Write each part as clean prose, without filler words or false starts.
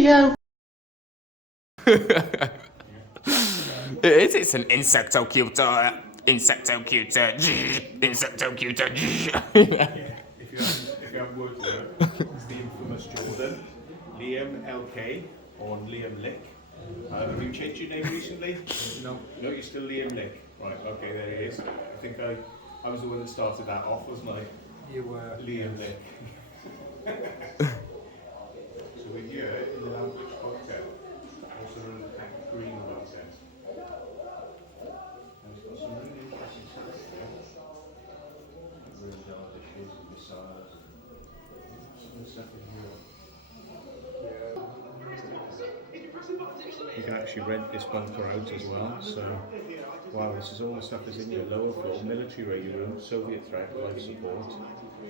video. It is, it's an insectocutor. Insectocutor. Insectocutor. If you haven't worked with her, it's the infamous Jordan, Liam LK, or Liam Lick. Have you changed your name recently? No, you're still Liam Lick. Right, okay, there he is. I think I was the one that started that off, wasn't I? You were. Liam Lick. So we're here in the Language Hotel, also known as the Green Hotel. And it's got some really interesting stuff here. Real garnishes and massage. Some stuff in here. You can actually rent this bunker out as well, so wow, this is all the stuff that's in here. Lower floor, military radio room, Soviet threat, life support,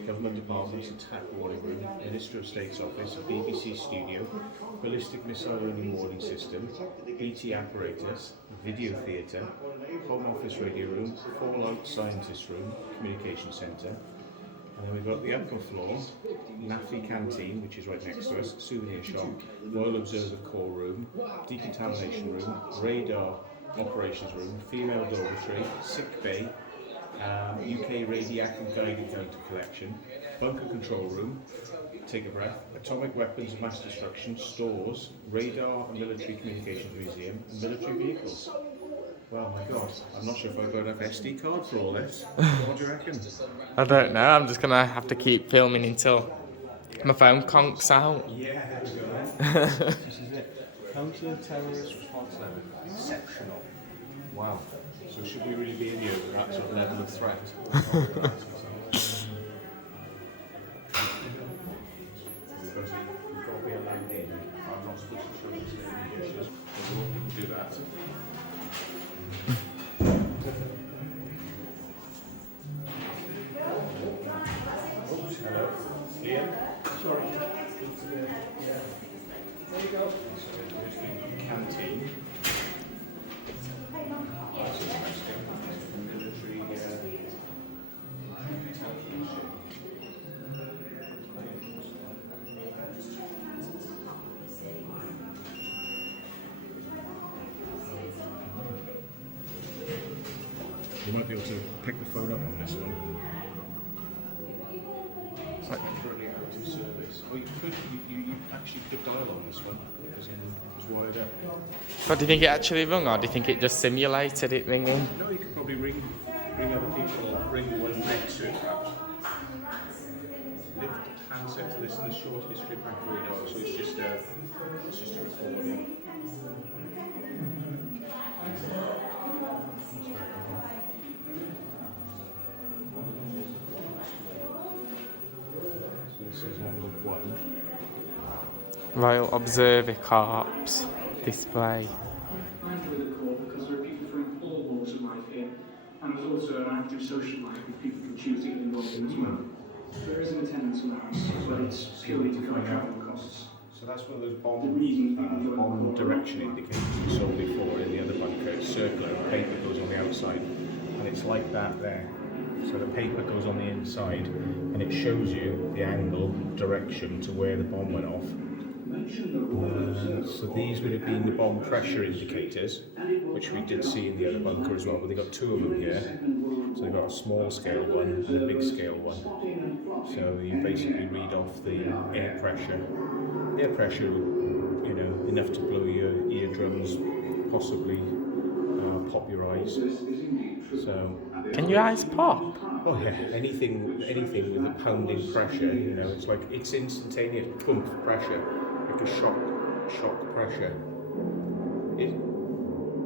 government departments, attack warning room, Minister of State's office, BBC studio, ballistic missile early warning system, BT apparatus, video theatre, home office radio room, fallout scientist room, communication centre. And then we've got the upper floor, NAFI canteen, which is right next to us, souvenir shop, Royal Observer Corps room, decontamination room, radar operations room, female dormitory, sick bay, UK radioactive guided counter collection, bunker control room, take a breath, atomic weapons of mass destruction, stores, radar and military communications museum, and military vehicles. Well, my God, I'm not sure if I've got enough SD card for all this. What do you reckon? I don't know, I'm just gonna have to keep filming until my phone conks out. Yeah, there we go then. This is it. Counter-terrorist response level. Exceptional. Wow. So should we really be in here with that sort of level of threat? We've got to be allowed in. I'm not supposed to show this in the dishes. But we won't do that. Oops, hello. Liam? Sorry. There you go. So here's the canteen. That's interesting. Military You might be able to pick the phone up on this one. It's like currently out of service. Oh, you actually could dial on this one. It's wired up. But do you think it actually rung, or do you think it just simulated it ringing? No, you could probably ring other people, ring the one next to it perhaps. Lift handset to listen to short history pack radar, so it's just a recording. So this is number 1. Royal Observer Corps display. I enjoy the Corps because there are people from all walks of life here, and there's also an active social life which people can choose to get involved in as well. There is an attendance allowance, but it's purely to cover travel costs. So that's one of those bomb direction indicators we saw before in the other bunker. It's circular, the paper goes on the outside, and it's like that there. So the paper goes on the inside, and it shows you the angle, direction to where the bomb went off. So these would have been the bomb pressure indicators, which we did see in the other bunker as well, but they've got 2 of them here. So they've got a small scale one and a big scale one. So you basically read off the air pressure. Air pressure, you know, enough to blow your eardrums, possibly pop your eyes. So Can your eyes pop? oh yeah, anything with a pounding pressure, you know, it's instantaneous pump pressure, like a shock pressure.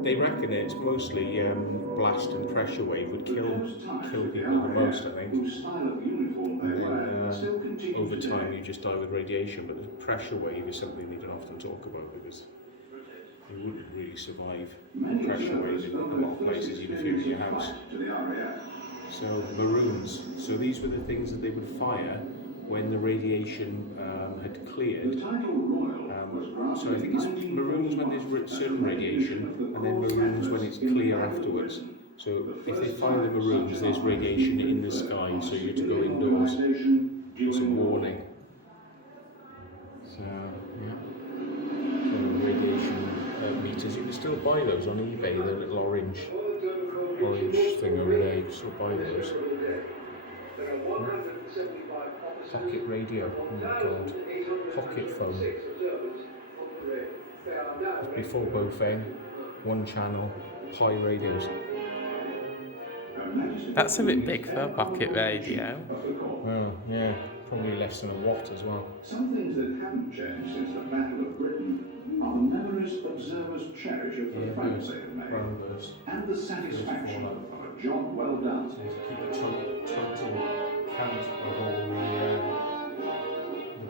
They reckon it's mostly blast and pressure wave would kill people the most, I think. And then over time you just die with radiation, but the pressure wave is something they don't often talk about because you wouldn't really survive pressure waves in a lot of places, even if you're in your house. So maroons. So these were the things that they would fire when the radiation had cleared. So I think it's maroons when there's certain radiation, and then maroons when it's clear afterwards. So if they fire the maroons, there's radiation in the sky, so you have to go indoors. It's a warning. So yeah. still buy those on eBay, the little orange thing over there, you can still buy those. Pocket radio, oh my god. Pocket phone. Before both one channel, Pi radios. That's a bit big for a pocket radio. Oh, yeah, probably less than a watt as well. Some things that haven't changed since the Battle of Britain are the memories observers cherish of the fights they have made, and the satisfaction of a job well done. So keep a total count of all the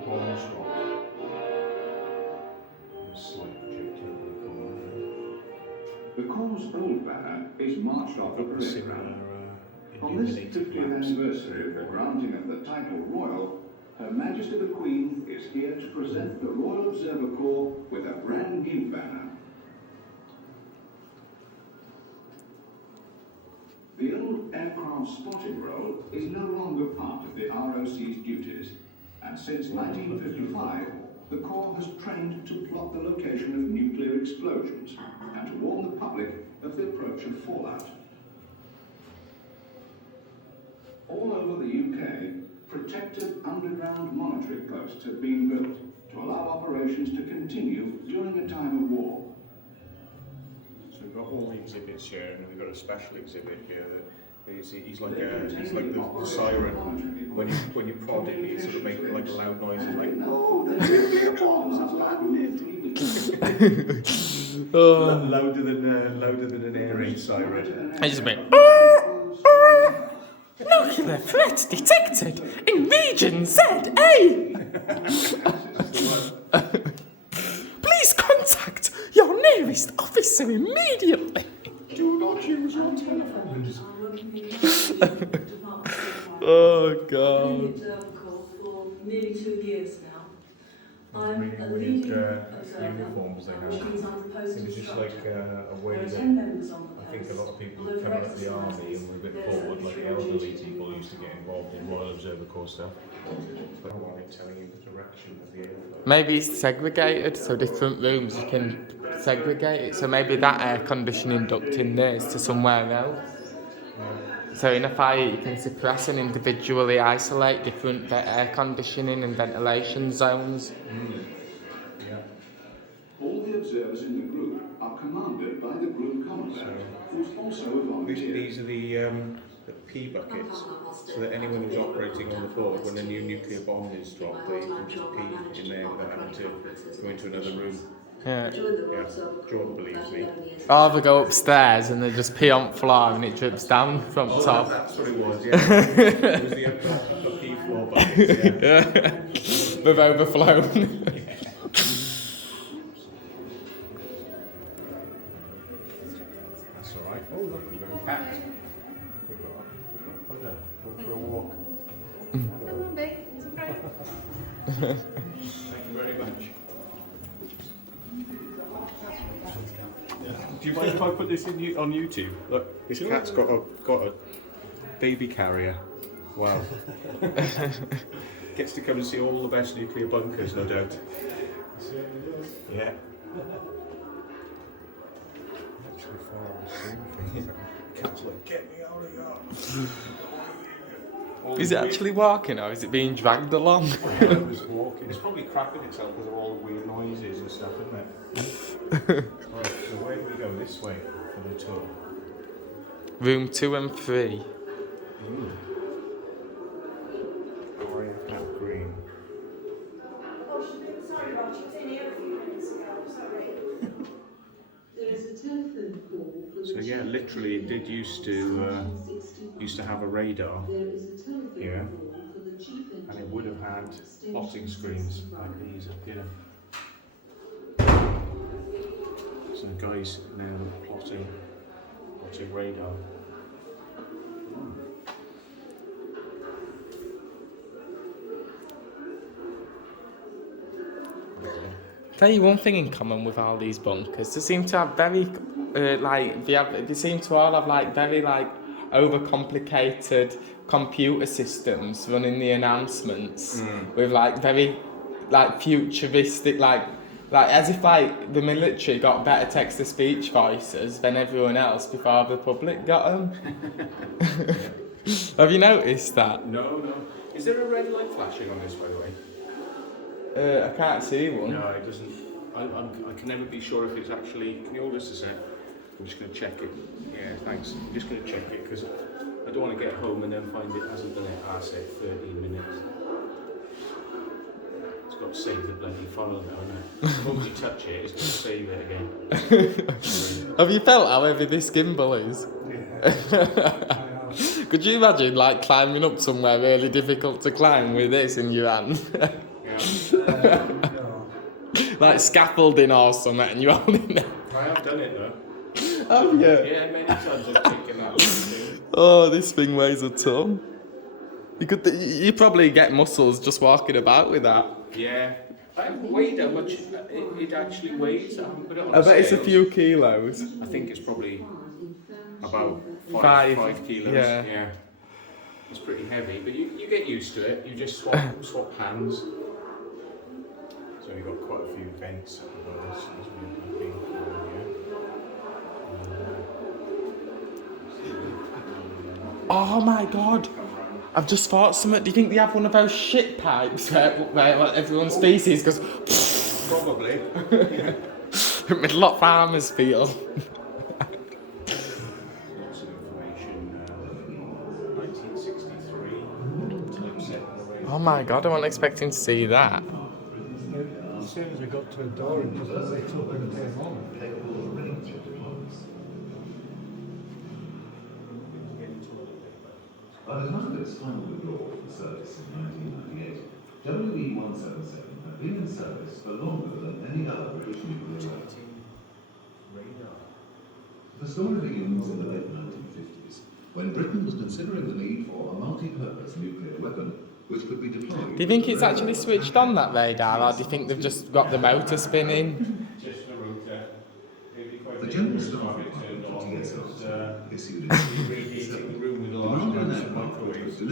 bombs dropped. Slight projector in the corner. The Corps' old banner is marched off the parade ground. On this 50th anniversary of the granting of the title Royal, Her Majesty the Queen is here to present the Royal Observer Corps with a brand new banner. The old aircraft spotting role is no longer part of the ROC's duties, and since 1955, the Corps has trained to plot the location of nuclear explosions and to warn the public of the approach of fallout. All over the UK, protected underground monitoring posts have been built to allow operations to continue during a time of war. So we've got all the exhibits here, and we've got a special exhibit here that he's like the siren. When you prod it, you sort of make like loud noises like, "Oh, the nuclear bombs have landed!" louder than an air raid siren. I just went. Nuclear threat detected in region ZA. Please contact your nearest officer immediately. Do not use your telephones. Oh God. For nearly 2 years now. I'm Really a weird leading observer, uniforms they have. which means I'm supposed It to was just instruct. like a way There are that 10 members on the I think a post. lot of people Although come for out of the army exercises, and were a bit there's bored, like the three elderly duties. people used to get involved in Royal Observer Corps stuff. But I wanted telling you the direction of the airflow. Maybe it's segregated, so different rooms you can segregate it. So maybe that air conditioning duct in there is to somewhere else. So in a fire you can suppress and individually isolate different air conditioning and ventilation zones. Yeah. All the observers in the group are commanded by the group commandant, who's also a volunteer. These are the P buckets, so that anyone who's operating on the board, when a new nuclear bomb is dropped, they can just pee in there without having to go into another room. Yeah. Yeah, Jordan believes me. Or they go upstairs and they just pee on floor and it drips down from top. That's what it was, yeah. It was the P floor buckets, yeah. They've overflown. That's alright. Oh, look, we've got a cat. We've got Buddha. Go for a walk. Come on, babe. It's okay. Thank you very much. Do you mind if I put this on YouTube? Look, this cat's got a baby carrier. Wow. Gets to come and see all the best nuclear bunkers, no doubt. Yeah. Cat's like, get me out of here. Is it actually walking or is it being dragged along? It was walking. It's probably crapping itself because of all the weird noises and stuff, isn't it? Right, so where do we go? This way for the tour. Room 2 and 3. Cat Green. Sorry, Roger. It's in here a few minutes ago. Sorry. There is a telephone call for the So yeah, chief literally it did used to have a radar There is a telephone here, call for the chief and it would have had plotting screens like these up here. So the guys now plotting radar. Tell you one thing in common with all these bunkers, they seem to have very, they seem to all have like very like overcomplicated computer systems running the announcements with like very like futuristic like Like, as if, like, the military got better text-to-speech voices than everyone else before the public got them. Have you noticed that? No. Is there a red light flashing on this, by the way? I can't see one. No, it doesn't. I can never be sure if it's actually. Can you hold this a sec? I'm just going to check it. Yeah, thanks. I'm just going to check it because I don't want to get home and then find it hasn't done it. I said 13 minutes. It's got to save the bloody file now, isn't it? Once you touch it, it's going to save it again. Have you felt how heavy this gimbal is? Yeah. Could you imagine, like, climbing up somewhere really difficult to climb with this in your hand? Like scaffolding or something, and you're holding it. I have done it though. Have you? Yeah, many times I've taken that thing. Oh, this thing weighs a ton. You probably get muscles just walking about with that. Yeah. I haven't weighed how much it actually weighs. I haven't put it on I bet it's a scales. few kilos. I think it's probably about 5 kilos. Yeah. It's pretty heavy, but you get used to it. You just swap hands. So you've got quite a few vents above us as we've been here. Oh my god! I've just thought something. Do you think they have one of those shit pipes where like, everyone's feces goes? Probably. With a lot of farmers feel. Lots of information. 1963. Oh my god! I wasn't expecting to see that. As soon as we got to a door, it just lit up and came on. By the time of its final withdrawal from service in 1998, WE-177 had been in service for longer than any other British nuclear weapon. The story begins in the late 1950s, when Britain was considering the need for a multi-purpose nuclear weapon which could be deployed. Do you think it's actually switched on, that radar, or do you think they've just got the motor spinning? Just the router. The General Staff Department of TSR issued a delivery carrying the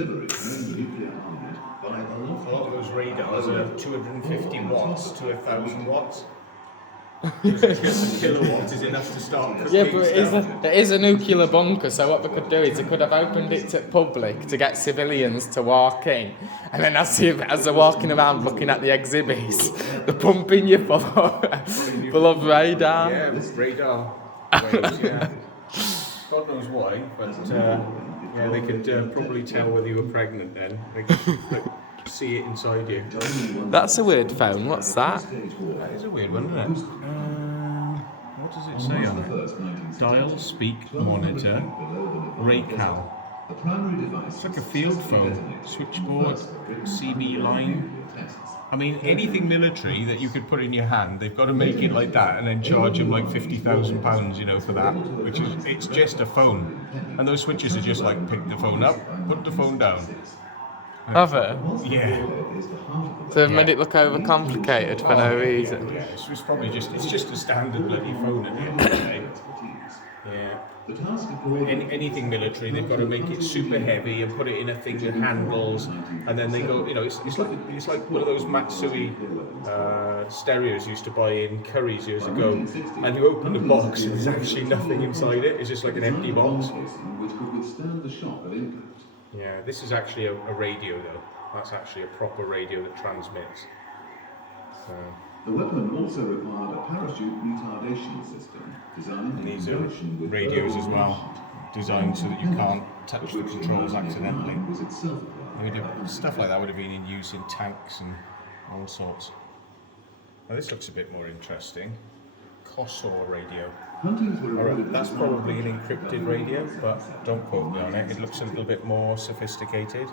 nuclear armament by a A lot of those radars are 250 watts to 1,000 watts. Just a kilowatt is enough to start. Yeah, but it is a nuclear bunker, so what they could do is they could have opened it to public to get civilians to walk in, and then as they're walking around looking at the exhibits, they're pumping you full of radar. Yeah, radar waves, yeah. God knows why, but yeah, they could probably tell whether you were pregnant then. They could see it inside you. That's a weird phone, what's that? That is a weird one, isn't it? What does it say on it? Dial, speak, monitor, Raycal. It's like a field phone, switchboard, CB line. I mean, anything military that you could put in your hand, they've got to make it like that and then charge them like £50,000, you know, for that. Which is, it's just a phone, and those switches are just like pick the phone up, put the phone down. Have it? Yeah. So they've made it look overcomplicated for no reason. Yeah, it's probably just a standard bloody phone at the end of the day. Yeah. Anything military, they've got to make it super heavy and put it in a thing with handles, and then they go, you know, it's like one of those Matsui stereos you used to buy in Currys years ago, and you open the box and there's actually nothing inside it. It's just like an empty box. Yeah, this is actually a radio though. That's actually a proper radio that transmits. So. The weapon also required a parachute retardation system designed in These are conjunction with radios as well, designed so that you can't touch the controls accidentally. Stuff like that would have been in use in tanks and all sorts. Now this looks a bit more interesting. Kossor radio. Alright, that's probably an encrypted radio, but don't quote me on it. It looks a little bit more sophisticated.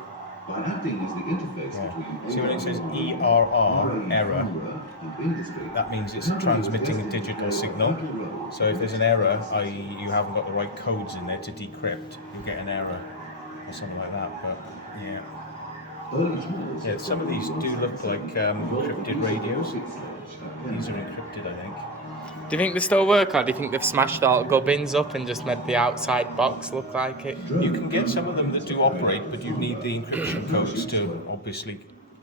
By acting as the interface between See when it says ERR, error, that means it's transmitting a digital signal. So if there's an error, i.e. you haven't got the right codes in there to decrypt, you'll get an error or something like that. But yeah. Yeah, some of these do look like encrypted radios. These are encrypted, I think. Do you think they still work, or do you think they've smashed all the gubbins up and just made the outside box look like it? You can get some of them that do operate, but you need the encryption codes to obviously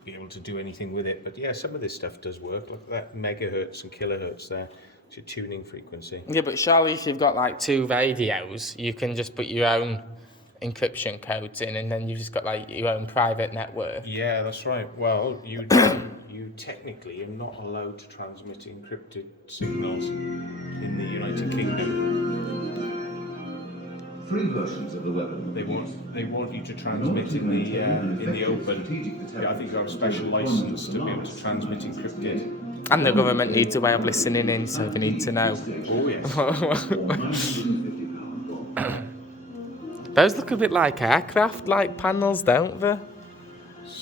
be able to do anything with it. But yeah, some of this stuff does work. Look at that megahertz and kilohertz there. It's your tuning frequency. Yeah, but surely if you've got like 2 radios, you can just put your own encryption codes in, and then you've just got like your own private network. Yeah, that's right. Well, you technically are not allowed to transmit encrypted signals in the United Kingdom. 3 versions of the weapon. They want you to transmit in the open. Yeah, I think you have a special license to be able to transmit encrypted. And the government needs a way of listening in, so they need to know. Oh yes. Those look a bit like aircraft, like panels, don't they?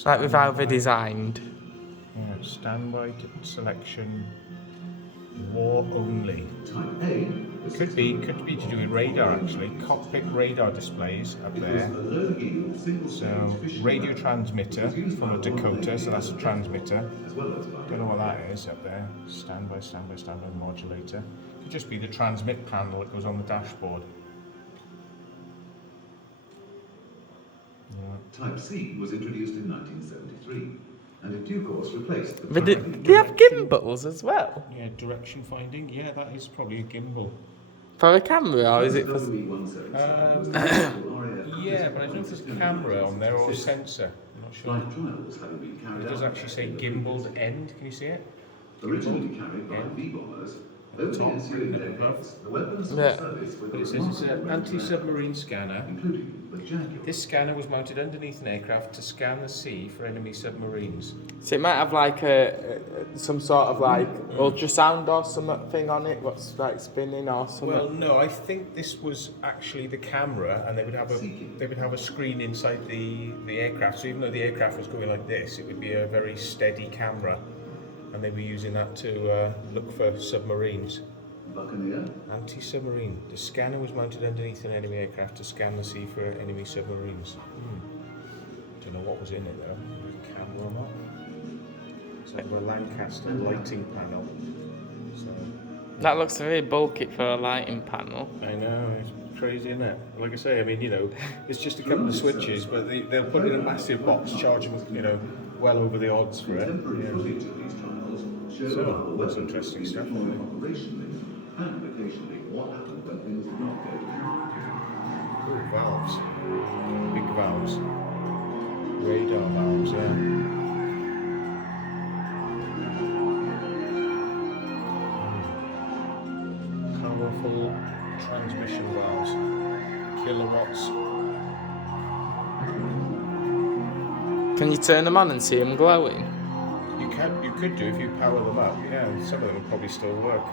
Like with how they're designed. Yeah, standby selection, war only. Type A. Could be to do with radar actually. Cockpit radar displays up there. So radio transmitter from a Dakota, so that's a transmitter. Don't know what that is up there. Standby modulator. Could just be the transmit panel that goes on the dashboard. Type C was introduced in 1973 and in due course replaced the But they have gimbals as well? Yeah, direction finding. Yeah, that is probably a gimbal. For a camera, or is it for... Yeah, but I don't know if there's a camera on there or a sensor. I'm not sure. trials having been carried It does out. actually say gimbaled end. Can you see it? Originally carried by V-bombers, over the ensuing decades, the weapons of Yeah. service were But it says it's an anti-submarine scanner. including the Jaguar. This scanner was mounted underneath an aircraft to scan the sea for enemy submarines. So it might have like some sort of like ultrasound or something on it, what's like spinning or something. Well, no, I think this was actually the camera, and they would have a screen inside the aircraft. So even though the aircraft was going like this, it would be a very steady camera, and they were using that to look for submarines. Buccaneer. Anti-submarine. The scanner was mounted underneath an enemy aircraft to scan the sea for enemy submarines. Don't know what was in it though. Was it a camera or not? It's like a Lancaster lighting panel. So That looks very bulky for a lighting panel. I know, it's crazy, isn't it? Like I say, I mean, it's just a couple of switches, but they'll put it in a massive box, charging, well over the odds for it. Contemporary footage of these trials show So, how the that's weapons interesting were stuff. deployed operationally and occasionally what happened when things did not go to plan. Ooh, valves. Big valves. Radar valves, yeah. Powerful transmission valves. Kilowatts. Can you turn them on and see them glowing? You could do if you power them up, yeah, some of them will probably still work.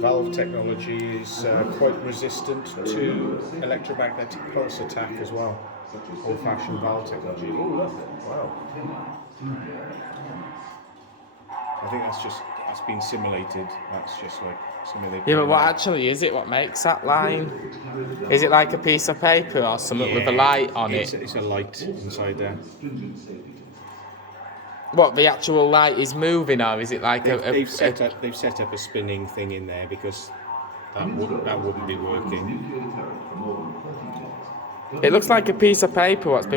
Valve technology is quite resistant to electromagnetic pulse attack as well. Old-fashioned valve technology. Oh look, wow. I think that's been simulated. That's just like something they. Yeah, but what actually is it? What makes that line? Is it like a piece of paper or something with a light on it? It's a light inside there. What, the actual light is moving, or is it like They've set up a spinning thing in there because that wouldn't be working. It looks like a piece of paper what's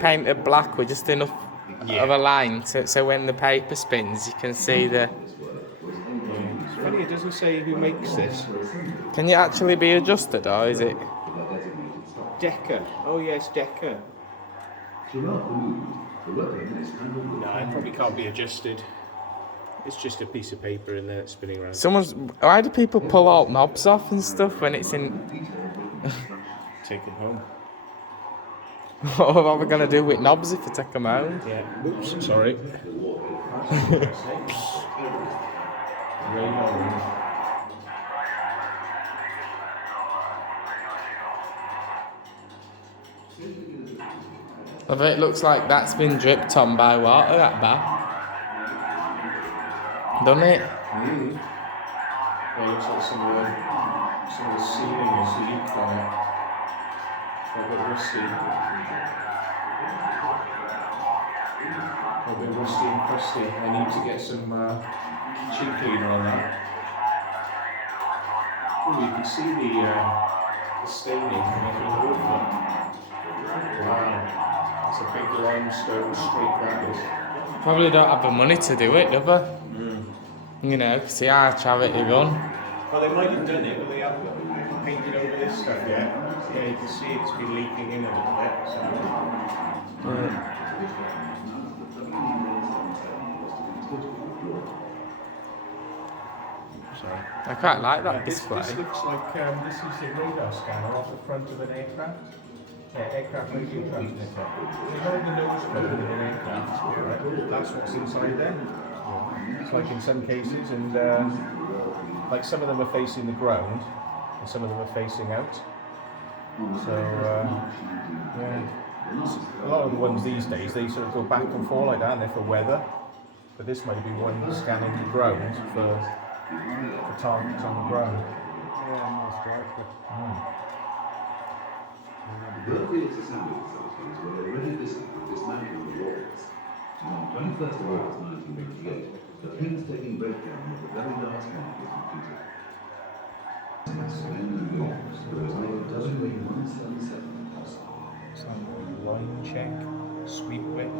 painted black with just enough of a line so when the paper spins you can see the... It's funny, it doesn't say who makes this. Can it actually be adjusted, or is it... Decker. Oh yes, Decker. No, it probably can't be adjusted. It's just a piece of paper in there that's spinning around. Why do people pull all knobs off and stuff when it's in... Take it home. What are we going to do with knobs if we take them home? Yeah. Oops, sorry. I bet it looks like that's been dripped on by water, that bath. Doesn't it? Well, it looks like some of the ceiling is leaked on it. A bit rusty. A bit rusty and crusty. I need to get some cheap cleaner on that. Oh, you can see the staining coming through the roof. Wow. It's a big limestone street that is. Probably don't have the money to do it, do they? You know, 'cause they are a charity run. Well, they might have done it, but they haven't painted over this stuff yet. Yeah, you can see it's been leaking in a little bit. So. Sorry. I quite like that This display. looks like this is the radar scanner off the front of an aircraft. Yeah, aircraft radio transmitter. You know the nose cone in an aircraft? Right? That's what's inside there. It's like in some cases, and like some of them are facing the ground, and some of them are facing out. So yeah, a lot of the ones these days they sort of go back and forth like that, and they're for weather. But this might be one scanning the ground for targets on the ground. Yeah, most likely. The earliest assembly facilities were already dismantled the URBEX. And on 21st of August 1988, the painstaking breakdown of the very last one was completed. In New York, there was no W177 possible. Line check, sweep width,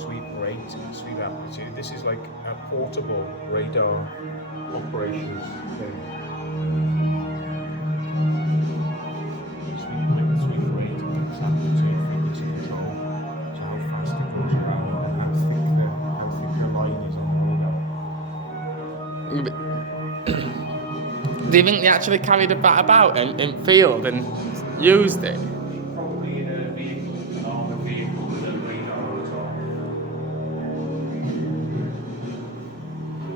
sweep rate, sweep amplitude. This is like a portable radar operations thing. Sweep width, sweep rate, max amplitude, frequency control. So how fast it goes around, and how thick the line is on the radar. Do you think they actually carried a bat about in field and used it? Probably in a vehicle, an armored vehicle with a radar on top.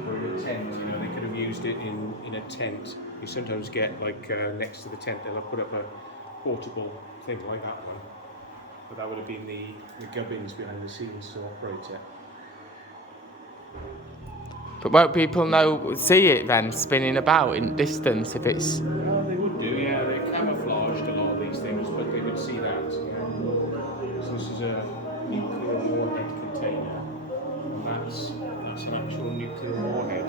Or in a tent, you know, they could have used it in a tent. You sometimes get, like, next to the tent, they'll put up a portable thing like that one. But that would have been the gubbins behind the scenes to operate it. But won't people see it then spinning about in distance if it's? Well, they would do, yeah. They're camouflaged, a lot of these things, but they would see that. Yeah. So this is a nuclear warhead container. And that's an actual nuclear warhead, a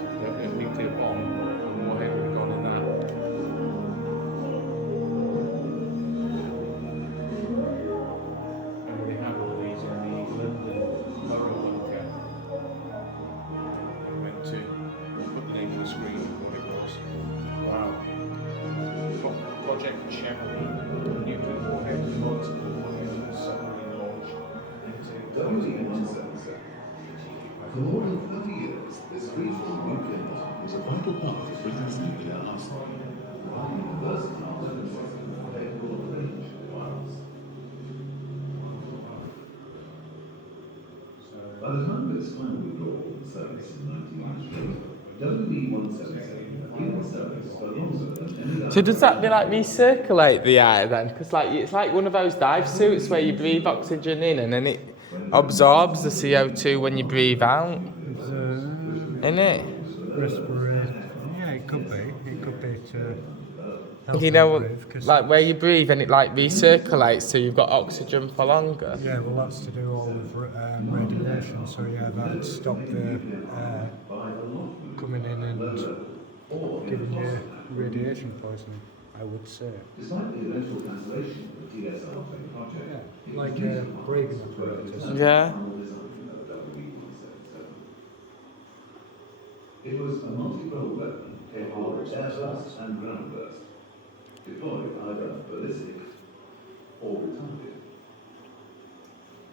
nuclear bomb. A warhead would have gone in that. And they have all these in the London borough bunker. I went to put the name on the screen of what it was. Wow. Project Chevron, nuclear warhead, multiple warheads, submarine launched into W177. For more than 30 years, this freeform nuclear bomb was a vital part of Britain's nuclear arsenal, providing a versatile weapon system capable of a range of devices. By the time of its final withdrawal from service in 1998, WB-177 had been in service for longer than any other. So does that be like recirculate the air then? Because like it's like one of those dive suits where you breathe oxygen in and then it absorbs the CO2 when you breathe out. Isn't it? Respirator. Yeah, it could be. It could be to help You know, breathe, 'cause- like where you breathe and it like recirculates so you've got oxygen for longer. yeah, well, that's to do all with radiation. So yeah, that'd stop the air coming in and giving you radiation poisoning, I would say. Despite the eventual cancellation of the TSR-2 project, Yeah, like a breathing apparatus. Yeah. It was a multi-role weapon capable of air burst and ground burst, deployed either ballistic or retarded.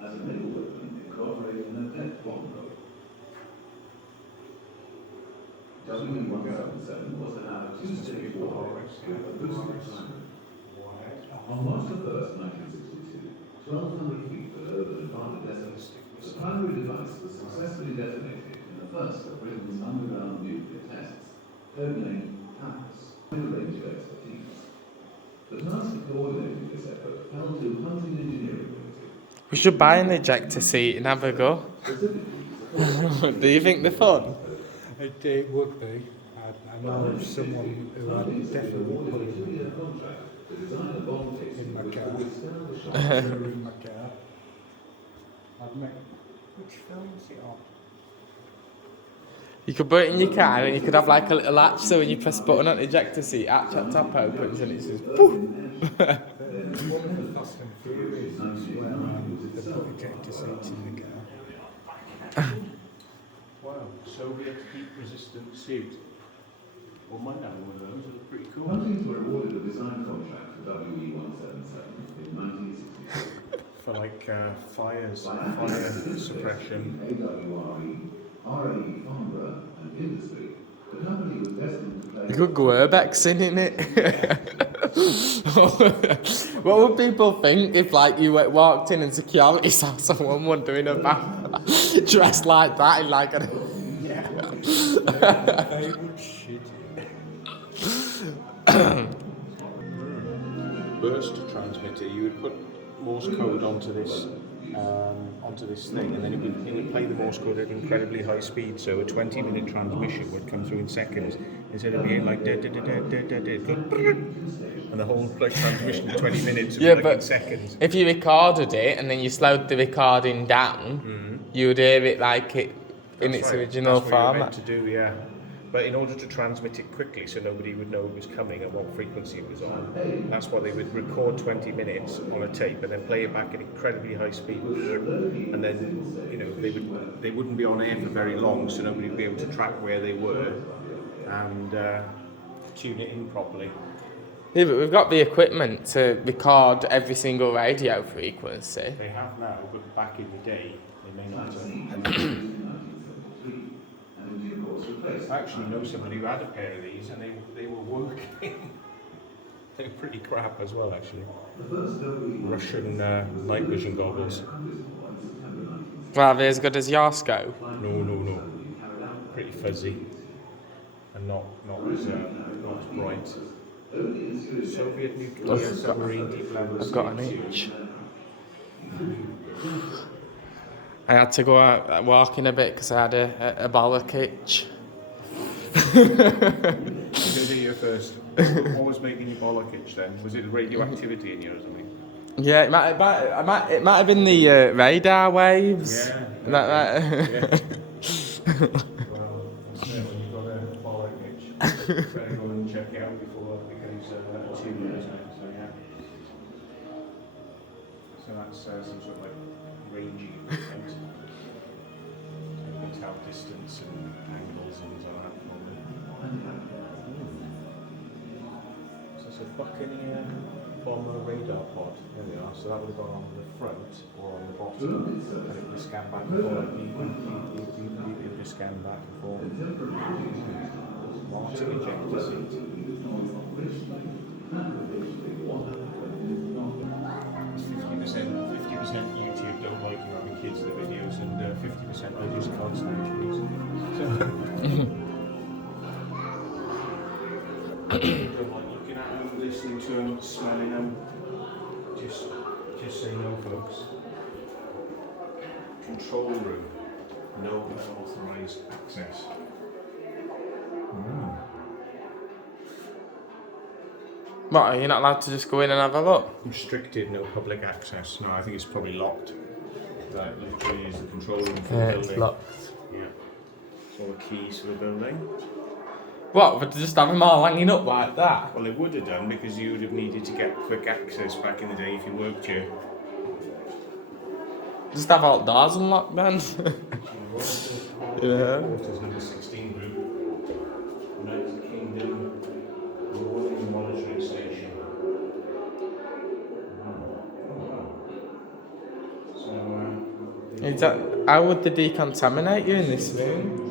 As a naval weapon, incorporating an adept bomb mode. W177 was to have a two-stage warhead with a boosted timer. On March 1st, 1962, 1,200 feet below the Nevada desert, the primary device was successfully detonated in the first of Britain's underground nuclear tests, codenamed PAPS, with a range of expertise. The task of coordinating this effort fell to Hunting Engineering Limited. We should buy an ejector seat and have a go. Specifically, Do you think they're fun? It would be. I know of someone who I'd definitely put a two-year contract to design a bomb casing in my which car. would withstand the shock. in my car. I'd make. Which film is it on? You could put it in your car and you could have like a little latch so when you press button on the ejector seat, at top opens and it says poof. One of the Fast and Furious as well. They put ejector seats in the car. Wow, Soviet heat-resistant suit. Well, mine had one of those. It looked pretty cool. Companies were awarded a design contract for WE-177 in 1964. For like fire suppression. AWRE, RAE Farnborough and Industry, the company was destined to play... You could go URBEX in it. What would people think if, like, you walked in and security saw someone doing a bath dressed like that in like a... They would shit. Burst transmitter. You would put Morse code onto this thing, and then it would play the Morse code at incredibly high speed. So a 20-minute transmission would come through in seconds instead of being like dead, and the whole like transmission in 20 minutes would be like in seconds. If you recorded it and then you slowed the recording down, you would hear it like it in its original That's what you're format. meant to do, yeah. But in order to transmit it quickly so nobody would know it was coming and what frequency it was on, that's why they would record 20 minutes on a tape and then play it back at incredibly high speed. And then, you know, they wouldn't be on air for very long, so nobody would be able to track where they were and tune it in properly. Yeah, but we've got the equipment to record every single radio frequency. They have now, but back in the day, they may not have. I actually know somebody who had a pair of these and they were working. They were pretty crap as well, actually. Russian night vision goggles. Well, are they as good as your scope? No. Pretty fuzzy and not as bright. Soviet nuclear submarine deep level. I've got an itch. I had to go out walking a bit because I had a bollock itch. You did it here first. What was making you bollock itch then? Was it the radioactivity in you or something? Yeah, it might have been the radar waves. Yeah. Yeah. Well, when you've got a bollock itch, better go and check it out before it becomes a tumour, isn't it? So yeah. So that's some sort of like ranging equipment. So you can tell distance and angles and things like that. So it's a Buccaneer bomber radar pod. There we are. So that would have gone on the front or on the bottom. And it would scan back and forth. It would scan back and forth. Martin ejector seat. 50% YouTube don't like you having kids in the videos, and 50% I just can't stand these. Don't like looking at them, listening to them, smelling them. Just say no, folks. Control room. No unauthorized access. What, are you not allowed to just go in and have a look? Restricted, no public access. No, I think it's probably locked. That literally is the control room for the Yeah, building. it's locked. Yeah. It's all the keys for the building. What, would they just have them all hanging up like that? Well, it would have done because you would have needed to get quick access back in the day if you worked here. Just have all doors unlocked then? Yeah. Quarters number 16 group. United Kingdom Warning Monitoring Station. So, Is that, how would they decontaminate you in this room?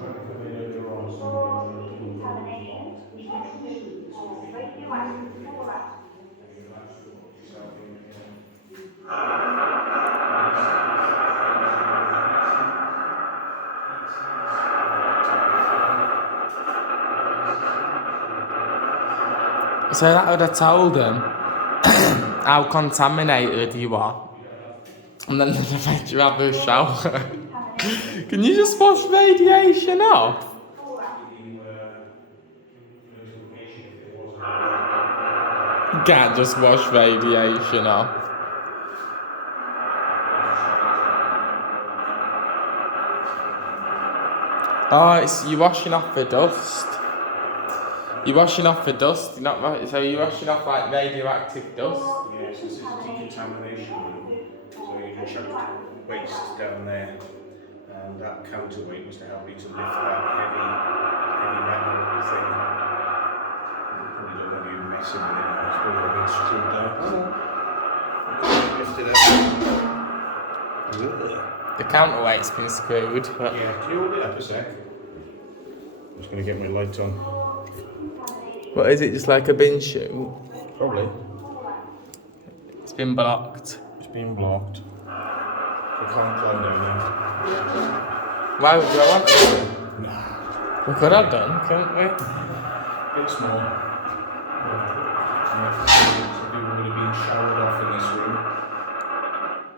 So that would have told them how contaminated you are. And then they'd have made you have a shower. Can you just wash radiation off? You can't just wash radiation off. Oh, it's you washing off the dust. You're washing off the dust, you're not right. So you're washing off like radioactive dust. Yes, this is a decontamination room. So you just chuck waste down there, and that counterweight was to help me to lift that heavy metal thing. You probably don't want you messing with it now. It's probably all been screwed down. Lift it up. The counterweight's been screwed. But Yeah, can you hold it up a sec? I'm just going to get my light on. what is it? Just like a bin chute? Probably. It's been blocked. It's been blocked. I can't climb down there. Why would you want to? We could have done, couldn't we? Bit small. People would have been showered off in this room.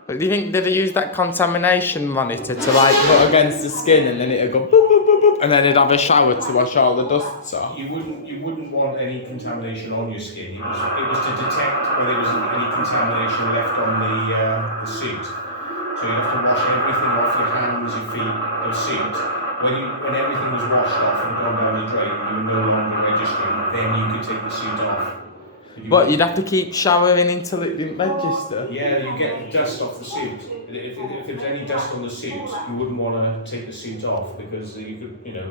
But do you think they'd use that contamination monitor to like put against the skin and then it'd go boop, boop, boop, boop, and then it'd have a shower to wash all the dusts off? You wouldn't want any contamination on your skin. It was to detect whether there was any contamination left on the suit. So you have to wash everything off your hands, your feet, your suit. When everything was washed off and gone down the drain, you were no longer registering. Then you could take the suit off. What, you'd have to keep showering until it didn't register? Yeah, you get dust off the suit. If there's any dust on the suit, you wouldn't want to take the suit off because you could, bring it in.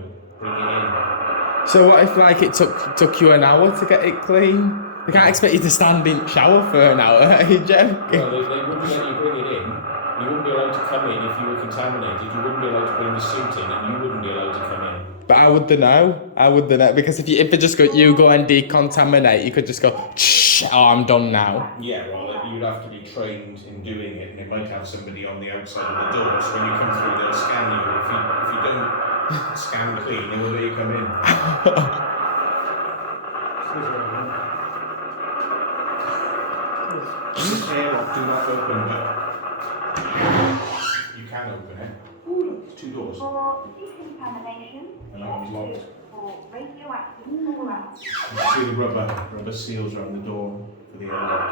So what if like it took you an hour to get it clean? They can't expect you to stand in shower for an hour, are you joking? Well, they wouldn't let you bring it in. You wouldn't be allowed to come in if you were contaminated. You wouldn't be allowed to bring the suit in, and you wouldn't be allowed to come in. But how would they know? How would they know? Because if they just go, you go and decontaminate, you could just go, shh, oh, I'm done now. Yeah, well, you'd have to be trained in doing it, and it might have somebody on the outside of the door, so when you come through, they'll scan you. If you don't scan clean, they will let you come in. Airlock, do not open, but you can open it. Ooh, look, it's 2 doors. For decontamination, And that one's locked. for radioactive fallout. You can see the rubber seals around the door for the airlock.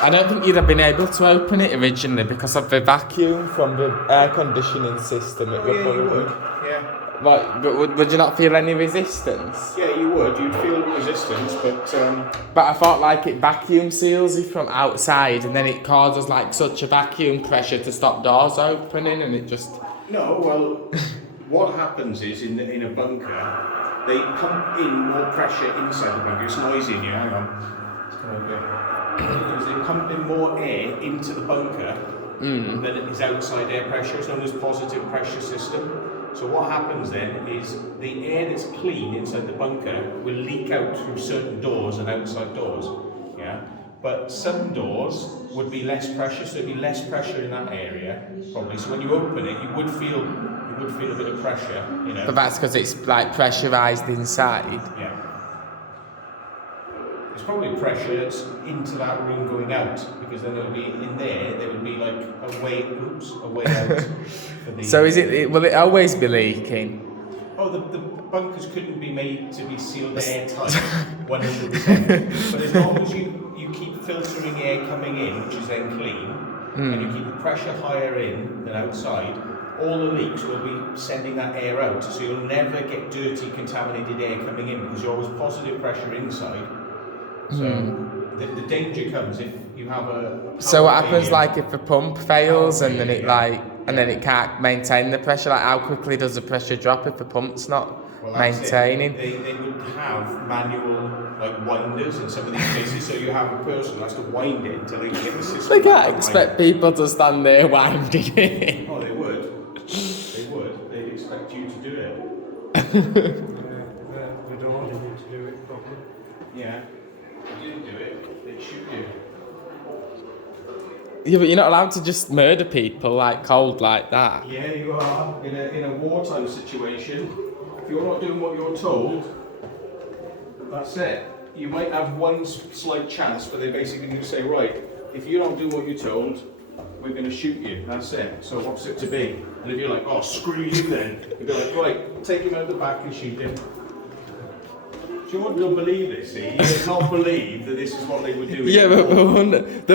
I don't think you'd have been able to open it originally because of the vacuum from the air conditioning system. It Oh, yeah, you would. Yeah. Right, but would you not feel any resistance? Yeah, you would. You'd feel resistance, but But I thought like it vacuum seals you from outside and then it causes like such a vacuum pressure to stop doors opening and it just... no. Well, what happens is in a bunker, they pump in more pressure inside the bunker. It's noisy in here. Hang on. Let's come over here. Because they pump in more air into the bunker than it is outside air pressure. It's known as positive pressure system. So what happens then is the air that's clean inside the bunker will leak out through certain doors and outside doors. Yeah. But some doors would be less pressure, so there'd be less pressure in that area, probably. So when you open it, you would feel a bit of pressure, But that's because it's like pressurised inside. Yeah. There's probably pressure that's into that room going out, because then it would be in there would be like a way out for the... So will it always be leaking? Oh, the bunkers couldn't be made to be sealed airtight 100%. But as long as you keep filtering air coming in, which is then clean, and you keep the pressure higher in than outside, all the leaks will be sending that air out. So you'll never get dirty, contaminated air coming in because you're always positive pressure inside. So the danger comes if you have a... So what happens like if the pump fails and then it then it can't maintain the pressure? Like how quickly does the pressure drop if the pump's not maintaining? They would have manual winders in some of these cases, so you have a person who has to wind it until they get the system. They can't expect people to stand there winding it. Oh, they would. They would. They'd expect you to do it. They don't want you to do it properly. Yeah. If you didn't do it, they'd shoot you. Yeah, but you're not allowed to just murder people like cold like that. Yeah, you are. In a wartime situation, if you're not doing what you're told, that's it. You might have one slight chance, but they're basically going to say, right, if you don't do what you're told, we're going to shoot you. That's it. So what's it to be? And if you're like, oh, screw you then, you'd be like, right, take him out the back and shoot him. Jordan don't believe this, see? He does not believe that this is what they would do. Yeah, but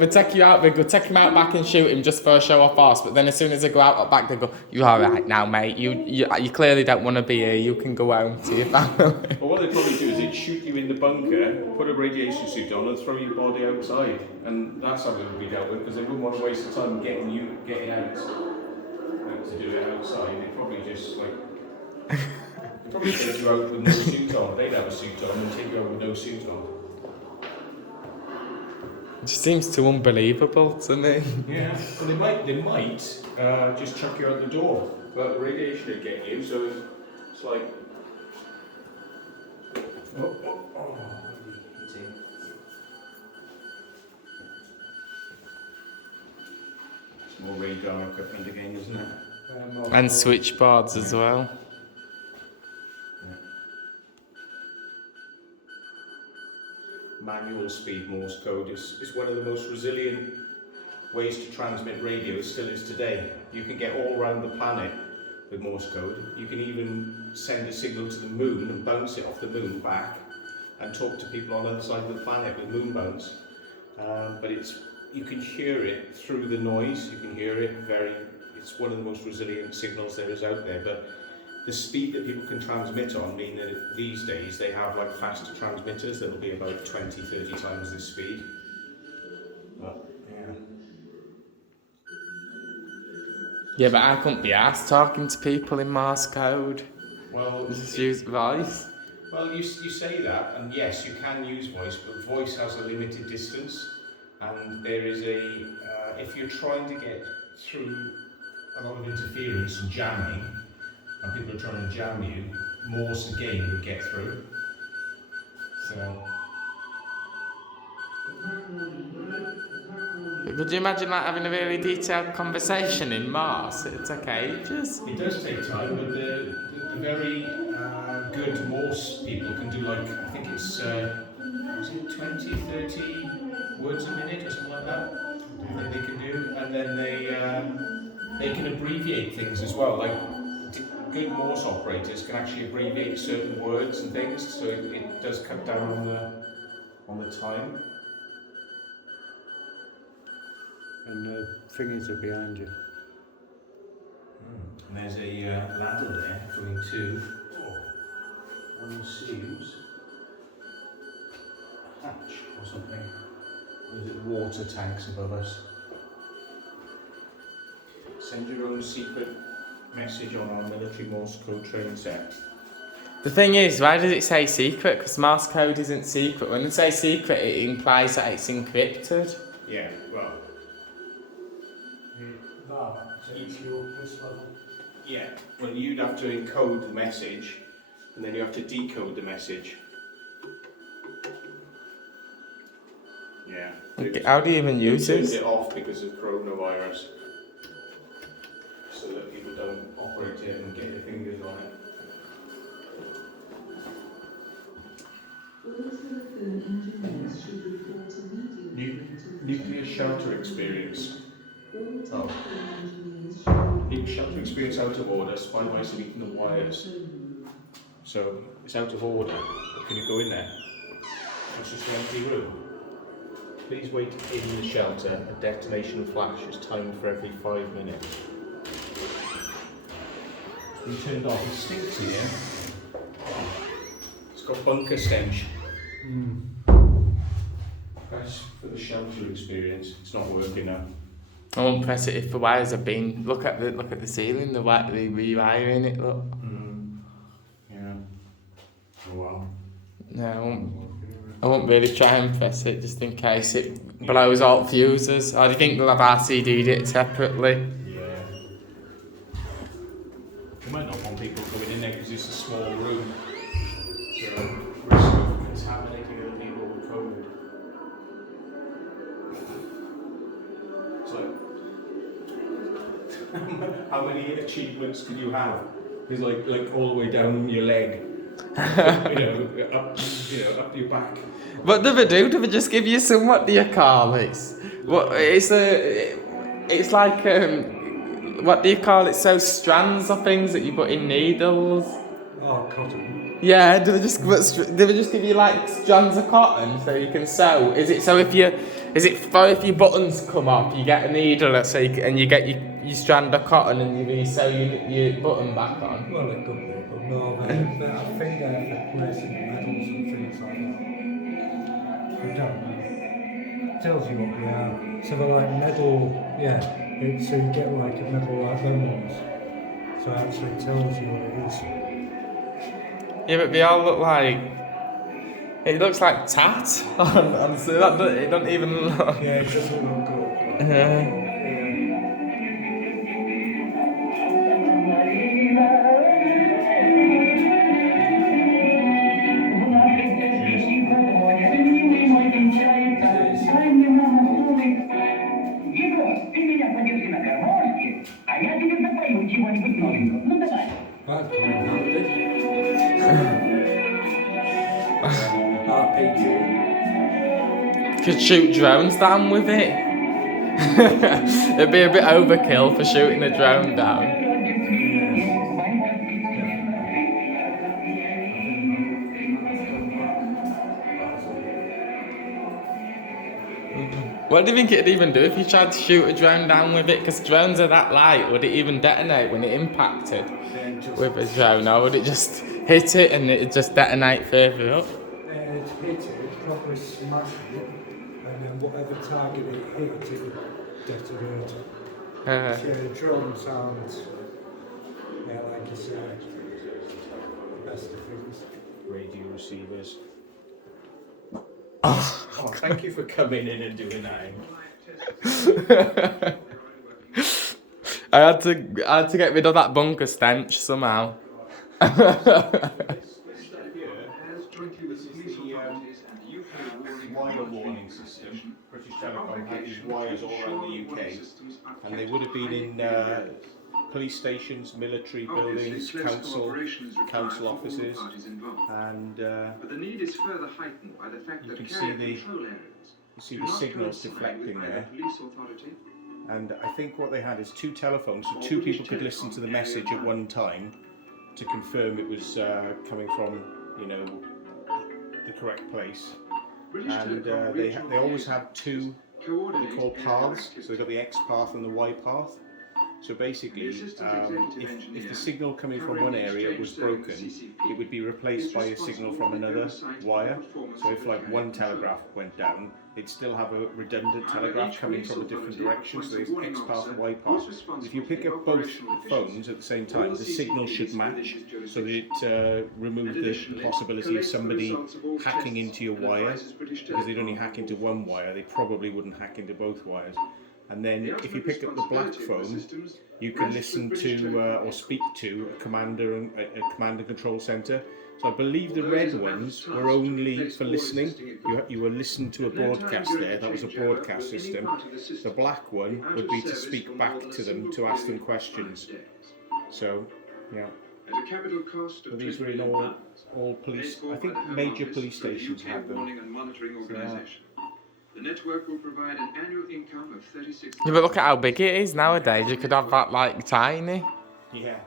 they take you out, they go take him out back and shoot him just for a show off horse, but then as soon as they go out back, they go, "You alright now, mate? You clearly don't want to be here, you can go home to your family." Well, what they'd probably do is they'd shoot you in the bunker, put a radiation suit on and throw your body outside. And that's how it would be dealt with, because they wouldn't want to waste the time getting out to do it outside. They'd probably just probably get you out with no suit on. They'd have a suit on and take you out with no suit on. It just seems too unbelievable to me. Yeah, well they might just chuck you out the door, but the radiation would get you, so it's like... It's more radar equipment again, isn't it? And switchboards as well. Manual speed Morse code is one of the most resilient ways to transmit radio, still is today. You can get all around the planet with Morse code. You can even send a signal to the moon and bounce it off the moon back and talk to people on the other side of the planet with moon bounce. But you can hear it through the noise, you can hear it it's one of the most resilient signals there is out there. But the speed that people can transmit on mean that these days they have like faster transmitters that will be about 20-30 times this speed. But, yeah. Yeah, but I couldn't be asked talking to people in Morse code. Well, Just use voice. Well, you say that, and yes, you can use voice, but voice has a limited distance, and there is if you're trying to get through a lot of interference and jamming, and people are trying to jam you, Morse again would get through. So. Could you imagine having a really detailed conversation in Morse? It took ages. It does take time, but the very good Morse people can do I think it's 20, 30 words a minute or something like that. I think they can do, and then they can abbreviate things as well. Like good Morse operators can actually abbreviate certain words and things, so it does cut down on the time. And the thingies are behind you. And there's a ladder there going to one assumes a hatch or something. Or is it water tanks above us? Send your own secret message on our military Morse code training set. The thing is, why does it say secret? Because Morse code isn't secret. When it says secret, it implies that it's encrypted. Yeah, well. Yeah, well, you'd have to encode the message, and then you have to decode the message. Yeah. Okay, how do you even use this? this? It off because of coronavirus, so that people don't operate it and get their fingers on it. Nuclear shelter experience. Oh. Nuclear shelter experience out of order. Spy mice have eaten the wires. So it's out of order. But can you go in there? It's just an empty room. Please wait in the shelter. A detonation flash is timed for every 5 minutes. It's been turned off. It stinks here. It's got bunker stench. Press for the shelter experience. It's not working now. I won't press it if the wires have been. Look at the ceiling. The rewiring it. Look. Yeah. Oh wow. No, I won't really try and press it just in case it blows out fuses. Or do you think they'll have RCD'd it separately? Yeah. You might not want people going in there because it's a small room. So risk of contaminating other people with COVID. It's like, how many achievements can you have? It's like all the way down your leg. Up your back. What do they do? Do they just give you some, what do you call it? What, it's like, what do you call it? So strands or things that you put in needles? Oh, cotton. Yeah, do they just give you like strands of cotton so you can sew? Is it if your buttons come off, you get a needle and you get your strand of cotton and you sew your button back on? Well, it could be, but no, but I think they're for placing the medals and things like that. I don't know. Tells you what they are. So they're like medal, yeah. So you get like a medal like them ones. So it actually tells you what it is. Yeah, but they all look like. It looks like tat. So it don't even look. Yeah, it doesn't look good. Yeah. That's coming handy. RPG. Could shoot drones down with it. It'd be a bit overkill for shooting a drone down. What do you think it'd even do if you tried to shoot a drone down with it? Because drones are that light. Would it even detonate when it impacted with a drone, or would it just hit it and it'd just detonate further up? It'd hit it, probably smash it, and then whatever target it hit, it would detonate. So drone sounds, yeah, like you said, the best of things. Radio receivers. Oh, thank you for coming in and doing that. I had to get rid of that bunker stench somehow. Wire warning system. British Telecom had these wires all around the UK, and they would have been in police stations, military buildings, council offices, and but the need is further heightened by the fact you that can see the signals deflecting there. And I think what they had is two telephones, so two people could listen to the message at one time to confirm it was coming from, the correct place. And they always have two, they call paths, so they've got the X path and the Y path. So basically, if the signal coming from one area was broken, it would be replaced by a signal from another wire. So if like one telegraph went down, it'd still have a redundant telegraph coming from a different direction. So there's X path and Y path. If you pick up both phones at the same time, the signal should match, so that it removes the possibility of somebody hacking into your wire, because they'd only hack into one wire. They probably wouldn't hack into both wires. And then if you pick up the black phone, you can listen to or speak to a command and control centre. So I believe the red ones were only for listening. You were listening to a broadcast there. That was a broadcast system. The black one would be to speak back to them, to ask them questions. So, yeah. So these were in all police. I think major police stations had them. The network will provide an annual income of 36. Yeah, but look at how big it is nowadays. You could have that like tiny. Yeah.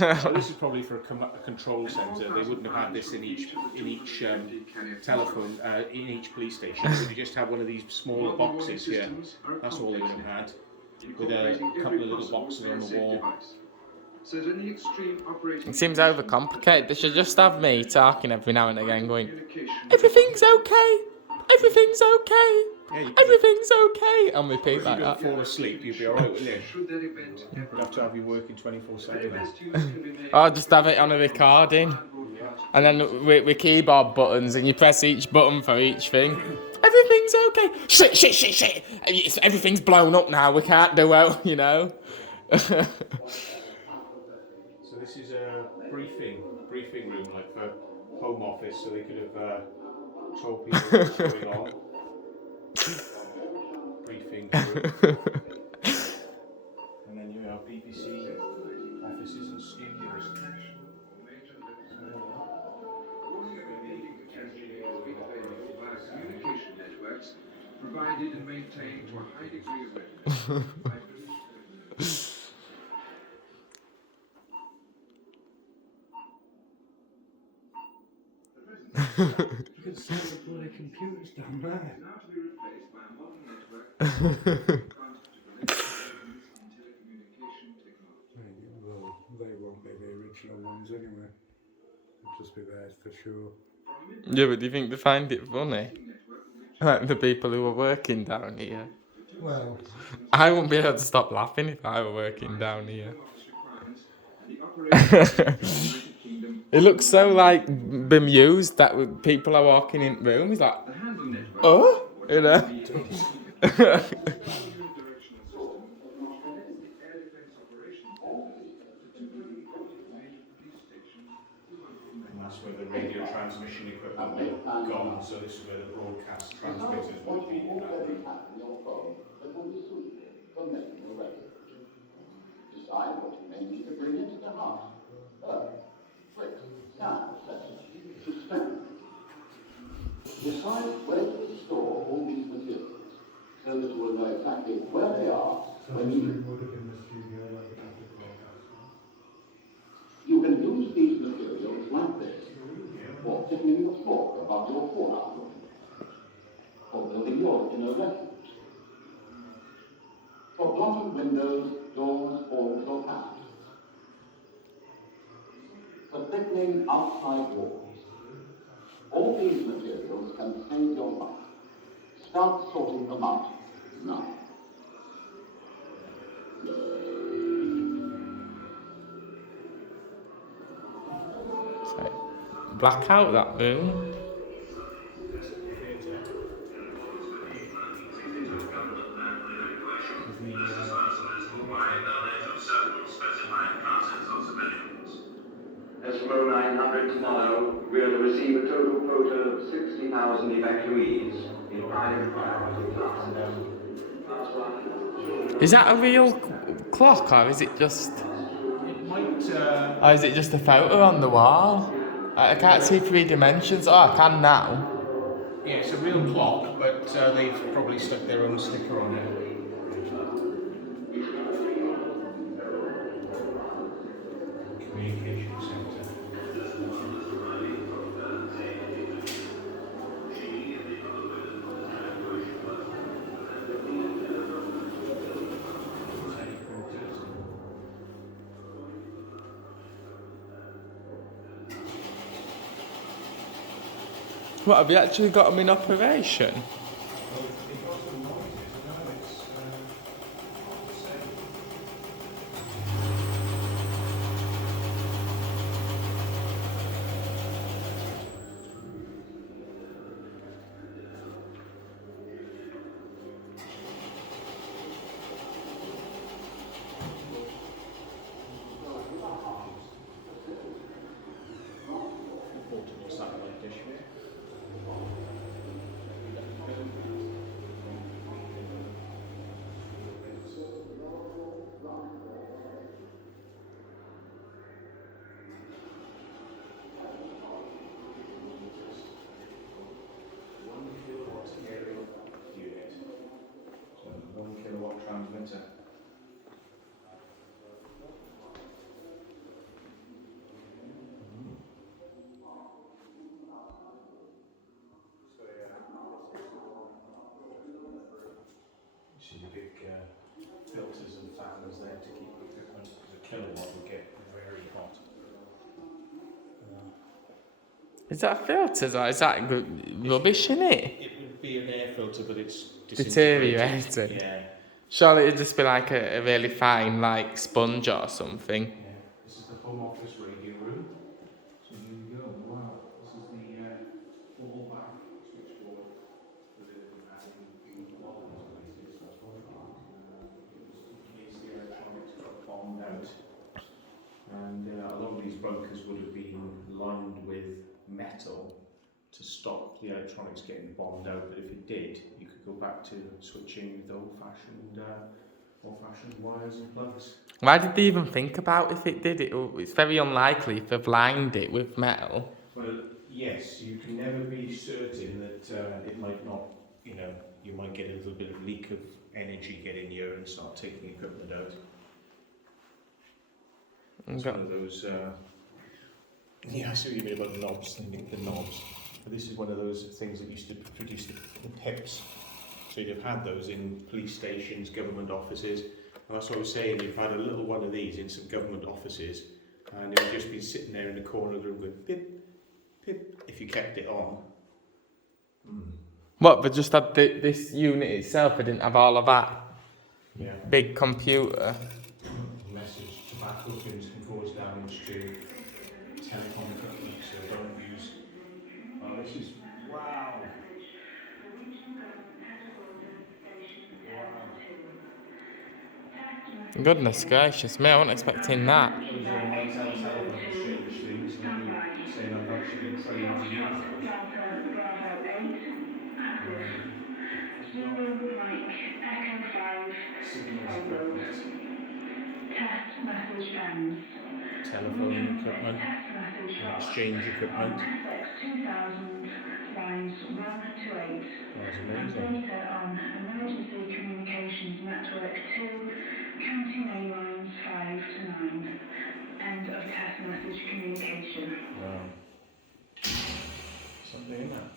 Well, this is probably for a control centre. They wouldn't have had this in each telephone, in each police station. They would just have one of these smaller boxes here. That's all they would have had, with a couple of little boxes on the wall. It seems overcomplicated. They should just have me talking every now and again, going, "Everything's okay. Everything's okay. Everything's okay." And repeat like that. If you don't fall asleep, you'll be alright, wouldn't you? You'd have to have you working 24/7. I'll just have it on a recording. And then with keyboard buttons, and you press each button for each thing. Everything's okay. Shit. Everything's blown up now. We can't do well, So this is a briefing room, like for Home Office, so they could have told people what's going on. Briefing room. And then you have BBC offices and studios. Communication networks provided and maintained to a high degree of readiness. computers down there. Now to be replaced by a modern network advantage of electrical and telecommunication technology. Well, they won't be the original ones anyway. They'll just be theirs for sure. Yeah, but do you think they find it funny? Like the people who are working down here. Well, I wouldn't be able to stop laughing if I were working down here. It looks so like bemused that people are walking in rooms like, oh, you know. And that's where the radio transmission equipment would have gone, so this is where the broadcast transmitters would be. Decide what you may need to bring into the house. Bricks, sand, etc. Sustain. Decide where to store all these materials so that you will know exactly where they are when you need them. You can use these materials like this for thickening the floor above your fallout room, for building your inner refuge, for blotted windows, doors, walls, or panels, for thickening outside walls. All these materials can save your life. Start sorting them out now. Black out that room. SMO 900 tomorrow will receive a total quota of 60,000 evacuees in private priority class. Is that a real clock or is it just? It might. Or is it just a photo on the wall? I can't see 3 dimensions. Oh, I can now. Yeah, it's a real clock, but they've probably stuck their own sticker on it. Communication centre. What, have you actually got them in operation? Portable satellite dish. Unit. So 1 kilowatt transmitter. See the big filters and fans there to keep the equipment, because a kilowatt would get very hot. Is that filters or is that rubbish in it? It would be an air filter, but it's Deteriorated. Yeah. Surely it'd just be like a really fine like sponge or something. Yeah. This is the home office radio room. So here we go. Wow. This is the fallback switchboard for the in case the electronics got bombed out. And a lot of these bunkers would have been lined with metal to stop the electronics getting bombed out, but if it did, you could go back to switching with old-fashioned wires and plugs. Why did they even think about if it did it? It's very unlikely if they've lined it with metal. Well, yes, you can never be certain that it might not, you might get a little bit of leak of energy get in here and start taking equipment out. It's one of those, I see what you mean about knobs, the knobs. This is one of those things that used to produce the pips. So you'd have had those in police stations, government offices. And that's what I was saying, you've had a little one of these in some government offices, and it would just be sitting there in the corner of the room going pip, pip, if you kept it on. What, they just had this unit itself, they didn't have all of that Yeah. big computer? Message, tobacco bins can cause damage to telephone equipment, so don't use. Oh, this is, wow. Goodness gracious me, I wasn't expecting that. Those are my telephone exchange things, and I'm saying I've actually been trained to use those. Signals equipment. Test message ends. Telephone equipment, Test message and exchange equipment. SX 2000 lines 1 to 8. That's And amazing. data on emergency communications network 2, county main lines 5 to 9. End of test message communication. Wow. Something in that.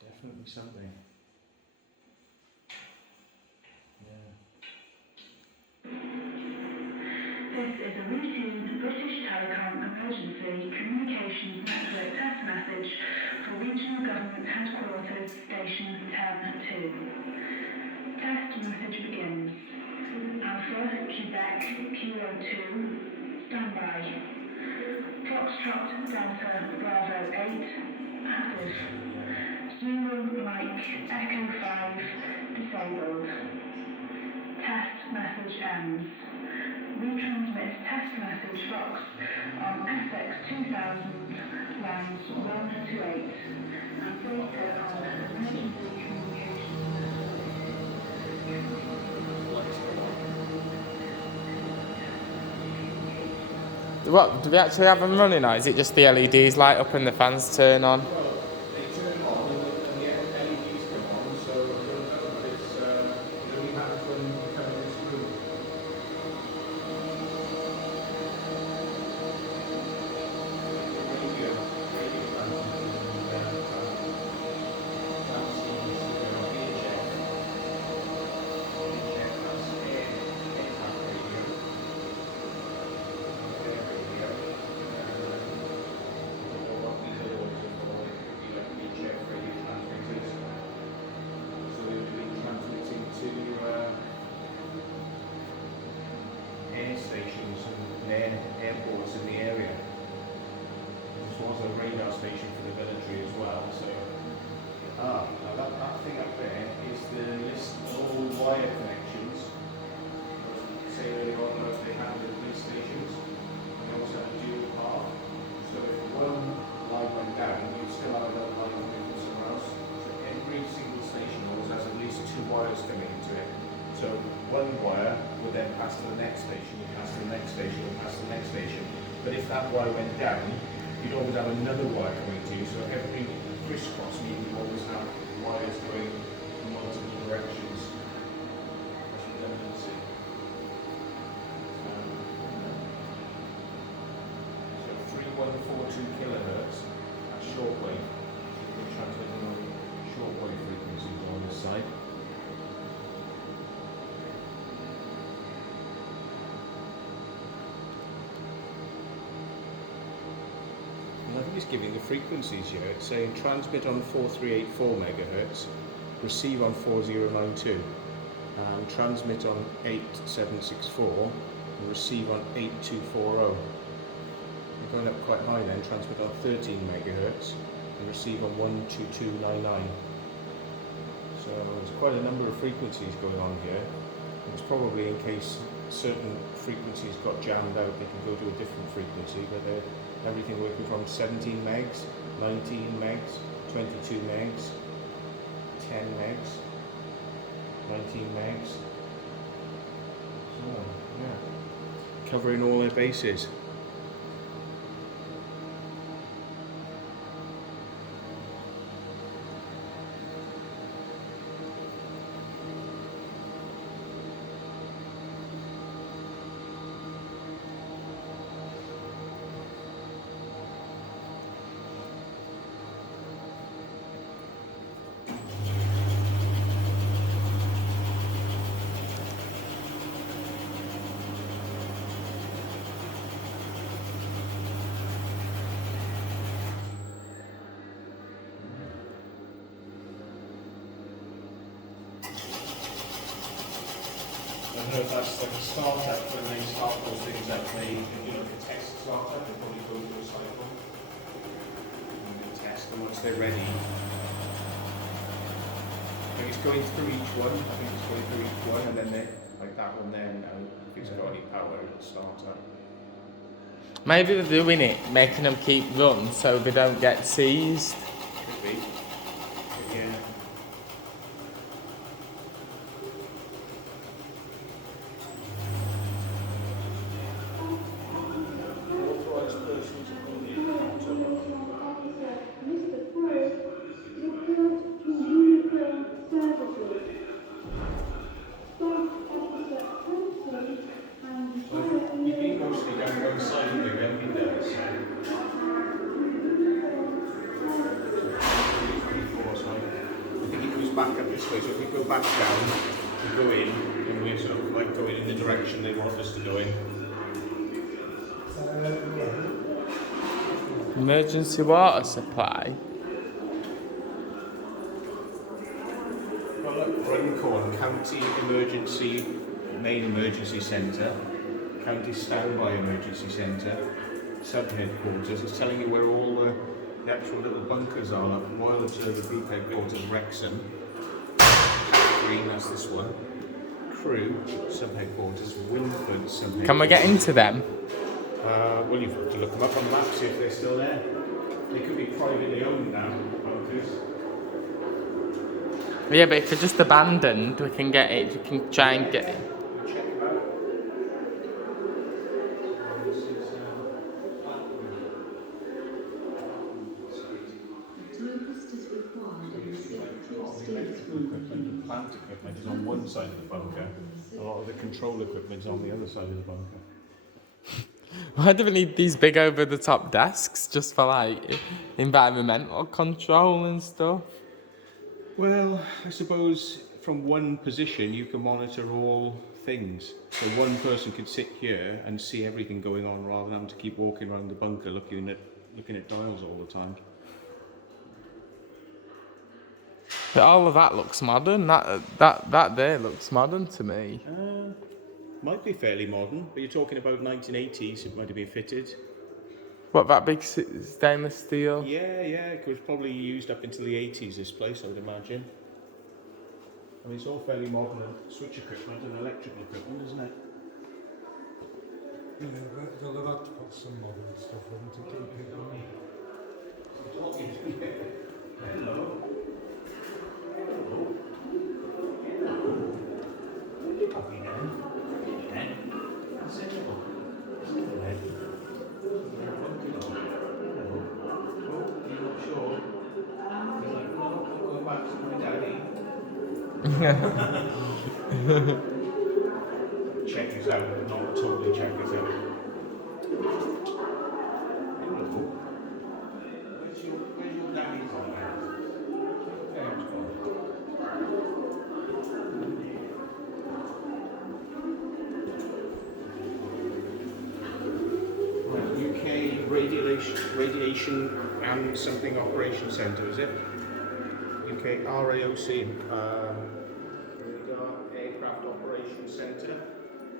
Definitely something. Yeah. This is a routine British Telecom emergency communications network test message for Regional Government Headquarters Station 10-2. Test message begins. Alpha, Quebec, Kilo 2, standby. Foxtrot, Delta, Bravo 8, active. Zulu, Mike, Echo 5, disabled. Test message ends. Retransmit test message Fox on SX 2000 lines 1 to 8 and data on emergency What, do we actually have them running, or is it just the LEDs light up and the fans turn on? Well, they turn on and the LEDs come on, so I don't know if it's, it only happens when you come in this room. Radio stations and airports in the area. This was a radar station for the military as well, so now that thing up there is the list of all wire connections. Say earlier on that they had the police stations, and they also had a dual path. So if one line went down, you'd still have another line coming from somewhere else. So every single station always has at least 2 wires coming into it. So one wire would then pass to the next station, and pass to the next station, and pass to the next station. But if that wire went down, you'd always have another wire coming to you. So every crisscross, you would always have wires going in multiple directions. That's redundancy. So 3142 kilohertz, that's shortwave. We're transmitting on shortwave frequencies on this side. I think it's giving the frequencies here. It's saying transmit on 4384 megahertz, receive on 4092, transmit on 8764, and receive on 8240. You're going up quite high then, transmit on 13 megahertz, and receive on 12299. So there's quite a number of frequencies going on here. It's probably in case certain frequencies got jammed out, they can go to a different frequency, but everything working from 17 megs, 19 megs, 22 megs, 10 megs, 19 megs. So, yeah, covering all their bases. know if that's like a startup when they start those things up. They, you know, the test startup, they probably go through a cycle and they test them once they're ready. I think it's going through each one. I think it's going through each one, and then they, like that one there now, if it's got any power, it'll start up. Maybe they're doing it, making them keep run so they don't get seized. Could be. Yeah. Authorised persons on the you've been mostly down one side of the game, I think it goes back up this way, so if we go back down, we go in, and we're sort of like going in the direction they want us to go in. Emergency water supply. Well, look, Runcorn County Emergency, Main Emergency Centre, County Standby Emergency Centre, Sub-Headquarters. It's telling you where all the actual little bunkers are, like Royal Observer Group Headquarters, Wrexham. Green, that's this one. Crew, Sub-Headquarters, Wilford, Sub-Headquarters. Can we get into them? Well, you've got to look them up on the map, see if they're still there. They could be privately owned now, bunkers. Yeah, but if they're just abandoned, we can get it. We can try and get it. Check them out. This is plant equipment is on one side of the bunker. A lot of the control equipment is on the other side of the bunker. Why do we need these big over-the-top desks just for like environmental control and stuff? Well, I suppose from one position you can monitor all things. So one person could sit here and see everything going on rather than having to keep walking around the bunker looking at dials all the time. But all of that looks modern. That there looks modern to me. Might be fairly modern, but you're talking about 1980s, it might have been fitted. What, that big stainless steel? Yeah, it was probably used up into the 80s, this place, I would imagine. I mean, it's all fairly modern switch equipment and electrical equipment, isn't it? Yeah, they'll have had to put some modern stuff in to keep it going. Hello. Check this out, not totally check this out. Where's your daddy's on there? There it's gone. Right, UK Radiation and something Operation Centre, is it? UK RAOC. Aircraft Operations Centre.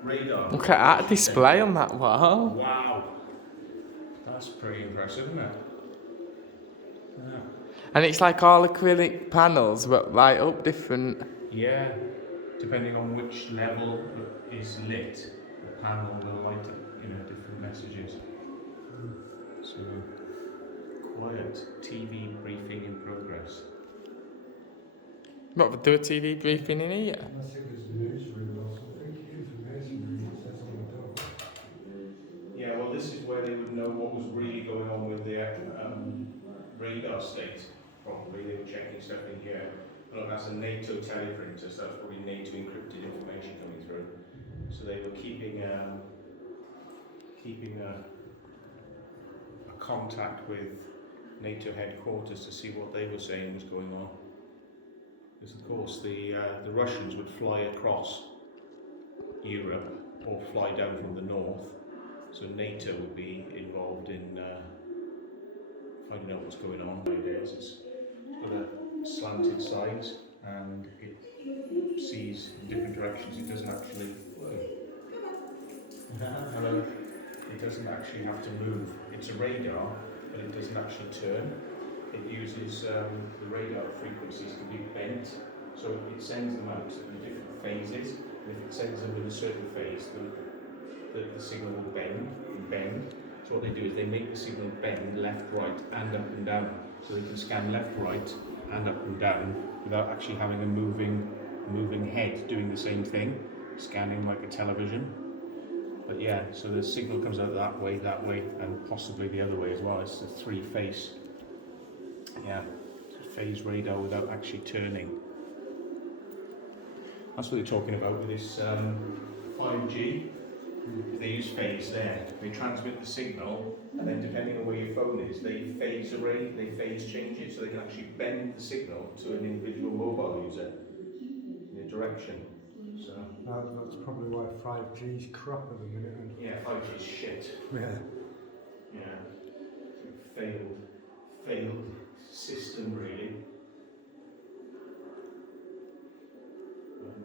Radar. Look at that display on that wall. Wow. That's pretty impressive, isn't it? Yeah. And it's like all acrylic panels, but light up different. Yeah. Depending on which level it is lit, the panel will light up, different messages. So, quiet. TV briefing in progress. What, do a TV briefing in here? Unless it was a newsroom or something, information room, it says on the door. Yeah, well, this is where they would know what was really going on with their radar state. Probably they were checking stuff in here. Look, that's a NATO teleprinter, so that's probably NATO encrypted information coming through. So they were keeping a contact with NATO headquarters to see what they were saying was going on. Because of course the Russians would fly across Europe or fly down from the north, so NATO would be involved in finding out what's going on nowadays. It's got a slanted sides and it sees in different directions. It doesn't actually Hello. It doesn't actually have to move. It's a radar, but it doesn't actually turn. It uses the radar frequencies to be bent, so it sends them out in different phases. And if it sends them in a certain phase, the signal will bend. So what they do is they make the signal bend left, right, and up and down. So they can scan left, right, and up and down without actually having a moving head doing the same thing, scanning like a television. But yeah, so the signal comes out that way, and possibly the other way as well. It's a three-phase, phase radar without actually turning. That's what they're talking about with this 5G. They use phase there. They transmit the signal, and then depending on where your phone is, they phase change it, so they can actually bend the signal to an individual mobile user in a direction. So That's probably why 5G's crap at the minute. yeah, 5G is shit. Yeah. Failed system really.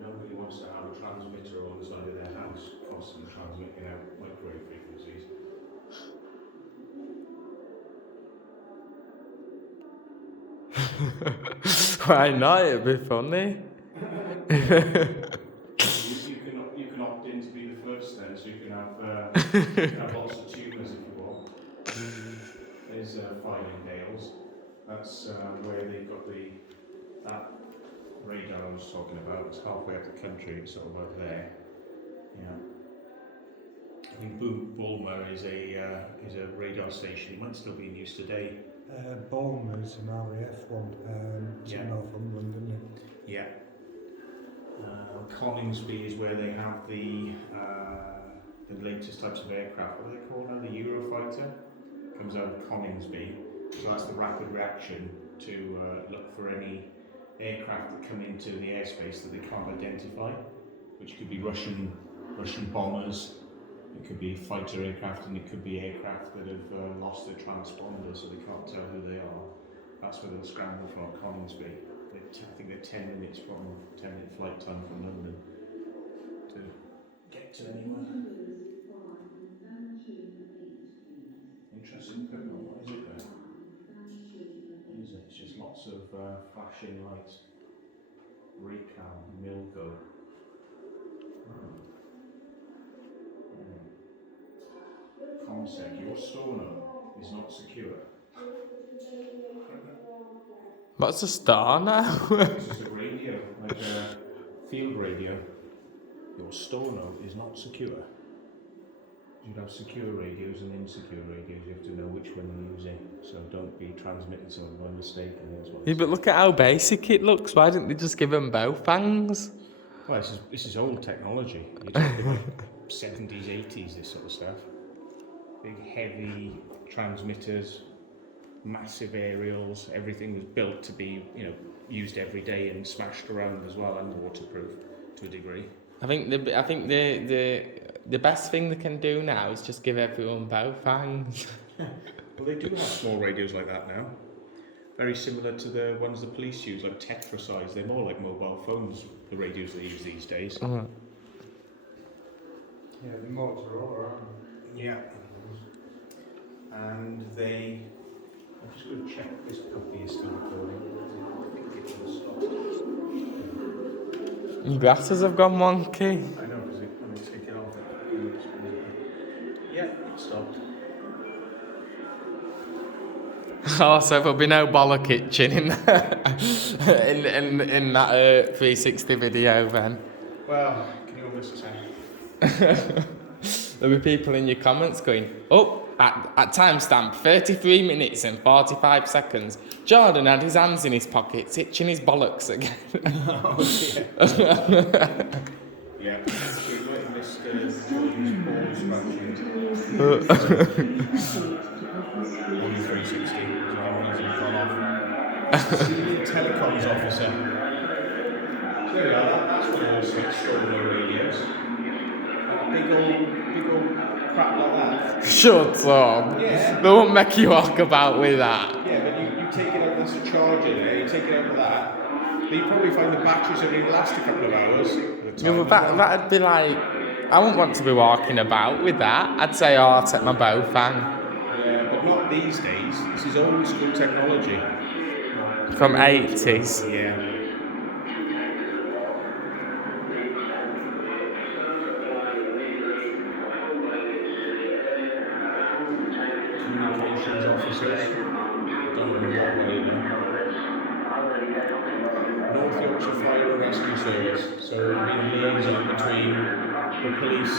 Nobody wants to have a transmitter on the side of their house constantly transmitting out microwave frequencies. Why not? It'd be funny. You can opt in to be the first then, so you can have lots of tumours if you want. There's Fylingdales. That's where they've got that radar I was talking about. It's halfway up the country, it's sort of out there. Yeah. I think Bulmer is a radar station. It might still be in use today. Bournemouth's an RAF one, it's in Northumberland, isn't it? Yeah. Coningsby is where they have the latest types of aircraft. What are they called now? The Eurofighter comes out of Coningsby. So that's the rapid reaction to look for any aircraft that come into the airspace that they can't identify, which could be Russian bombers, it could be fighter aircraft, and it could be aircraft that have lost their transponder, so they can't tell who they are. That's where they'll scramble from Coningsby. I think they're 10-minute flight time from London to get to anywhere. Interesting equipment. What is it there? What is it? It's just lots of flashing lights. Recal, Milgo. Comsec, your sonar is not secure. What's a star now? It's just a radio, like a field radio. Your sonar is not secure. You have secure radios and insecure radios. You have to know which one you're using. So don't be transmitting something by mistake. Yeah, but look at how basic it looks. Why didn't they just give them both hangs? Well, this is old technology. You're talking like 70s, 80s, this sort of stuff. Big, heavy transmitters, massive aerials. Everything was built to be, used every day and smashed around as well, and waterproof to a degree. I think the best thing they can do now is just give everyone both hangs. Well, they do have small radios like that now. Very similar to the ones the police use, like Tetra size. They're more like mobile phones, the radios they use these days. Yeah, the Motorola, aren't they? Yeah. And I'm just going to check this puppy is still recording. Your glasses have gone wonky. I know, because I'm going to take it off. Yeah, it stopped. Oh, so there'll be no boller kitchen in that 360 video then. Well, can you almost tell? There'll be people in your comments going, at timestamp 33 minutes and 45 seconds, Jordan had his hands in his pockets, itching his bollocks again. Oh, yeah. Yeah, we might have missed Jordan's ball scratching. On the 360, so I'm using gone off. Telecoms officer. There we are, that's one of those extraordinary radios. Big old crap like that. Shut up. Yeah. They won't make you walk about with that. Yeah, but you take it out, there's a charger there, you take it out of that. But you probably find the batteries only last a couple of hours at the time. Yeah, but that'd be like I wouldn't want to be walking about with that. I'd say, oh, I'll take my bow fang Yeah, but not these days. This is old school technology. from 80s. Yeah. Communications officers. Don't know what way though. North Yorkshire Fire and Rescue Service. So it would be the liaison between the police,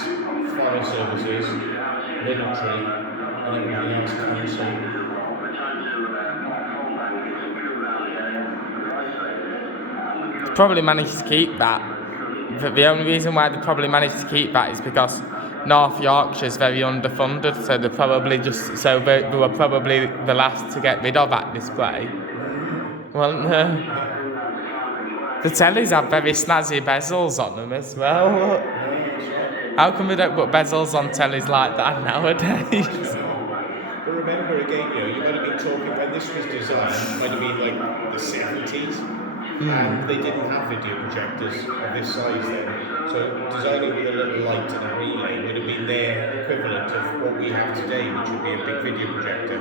fire services, military, and everything else council. Probably managed to keep that. But the only reason why they probably managed to keep that is because North Yorkshire's very underfunded, so they were probably the last to get rid of that display. Well, the tellies have very snazzy bezels on them as well. How come we don't put bezels on tellies like that nowadays? But remember again, you might have been talking when this was designed, it might have been like the 70s, and they didn't have video projectors of this size then. So designing with a little light and a relay would have been their equivalent of what we have today, which would be a big video projector.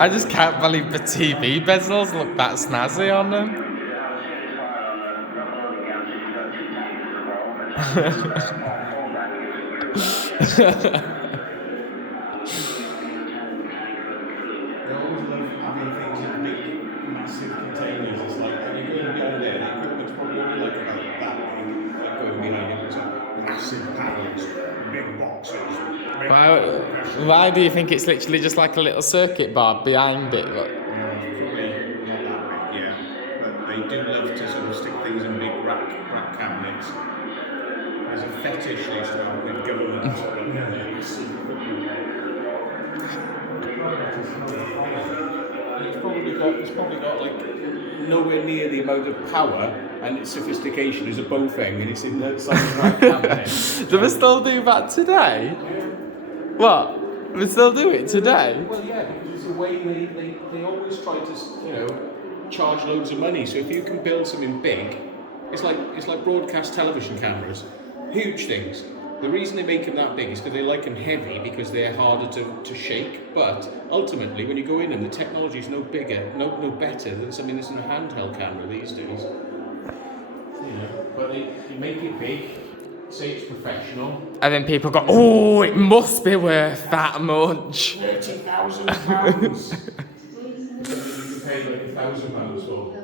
I just can't believe the TV bezels look that snazzy on them. They always love having things in big, massive containers. It's like when you're going behind there, the equipment's probably only like about that big, like going behind it. It's like massive panels, big boxes. Why do you think it's literally just like a little circuit board behind it? Look? Probably not that big, yeah. But they do love to sort of stick things in big rack cabinets. There's a fetish they used to have with government. It's probably got like nowhere near the amount of power and its sophistication as a Bofeng, and it's in the size of rack cabinet. Do we still do that today? What? We still do it today? Well, yeah, because it's a way they always try to, charge loads of money. So if you can build something big, it's like broadcast television cameras, huge things. The reason they make them that big is because they like them heavy because they're harder to shake. But ultimately, when you go in them, the technology is no bigger, no better than something that's in a handheld camera these days. But they make it big, say it's professional. And then people go, oh, it must be worth that much. £30,000. You can pay like £1,000 for.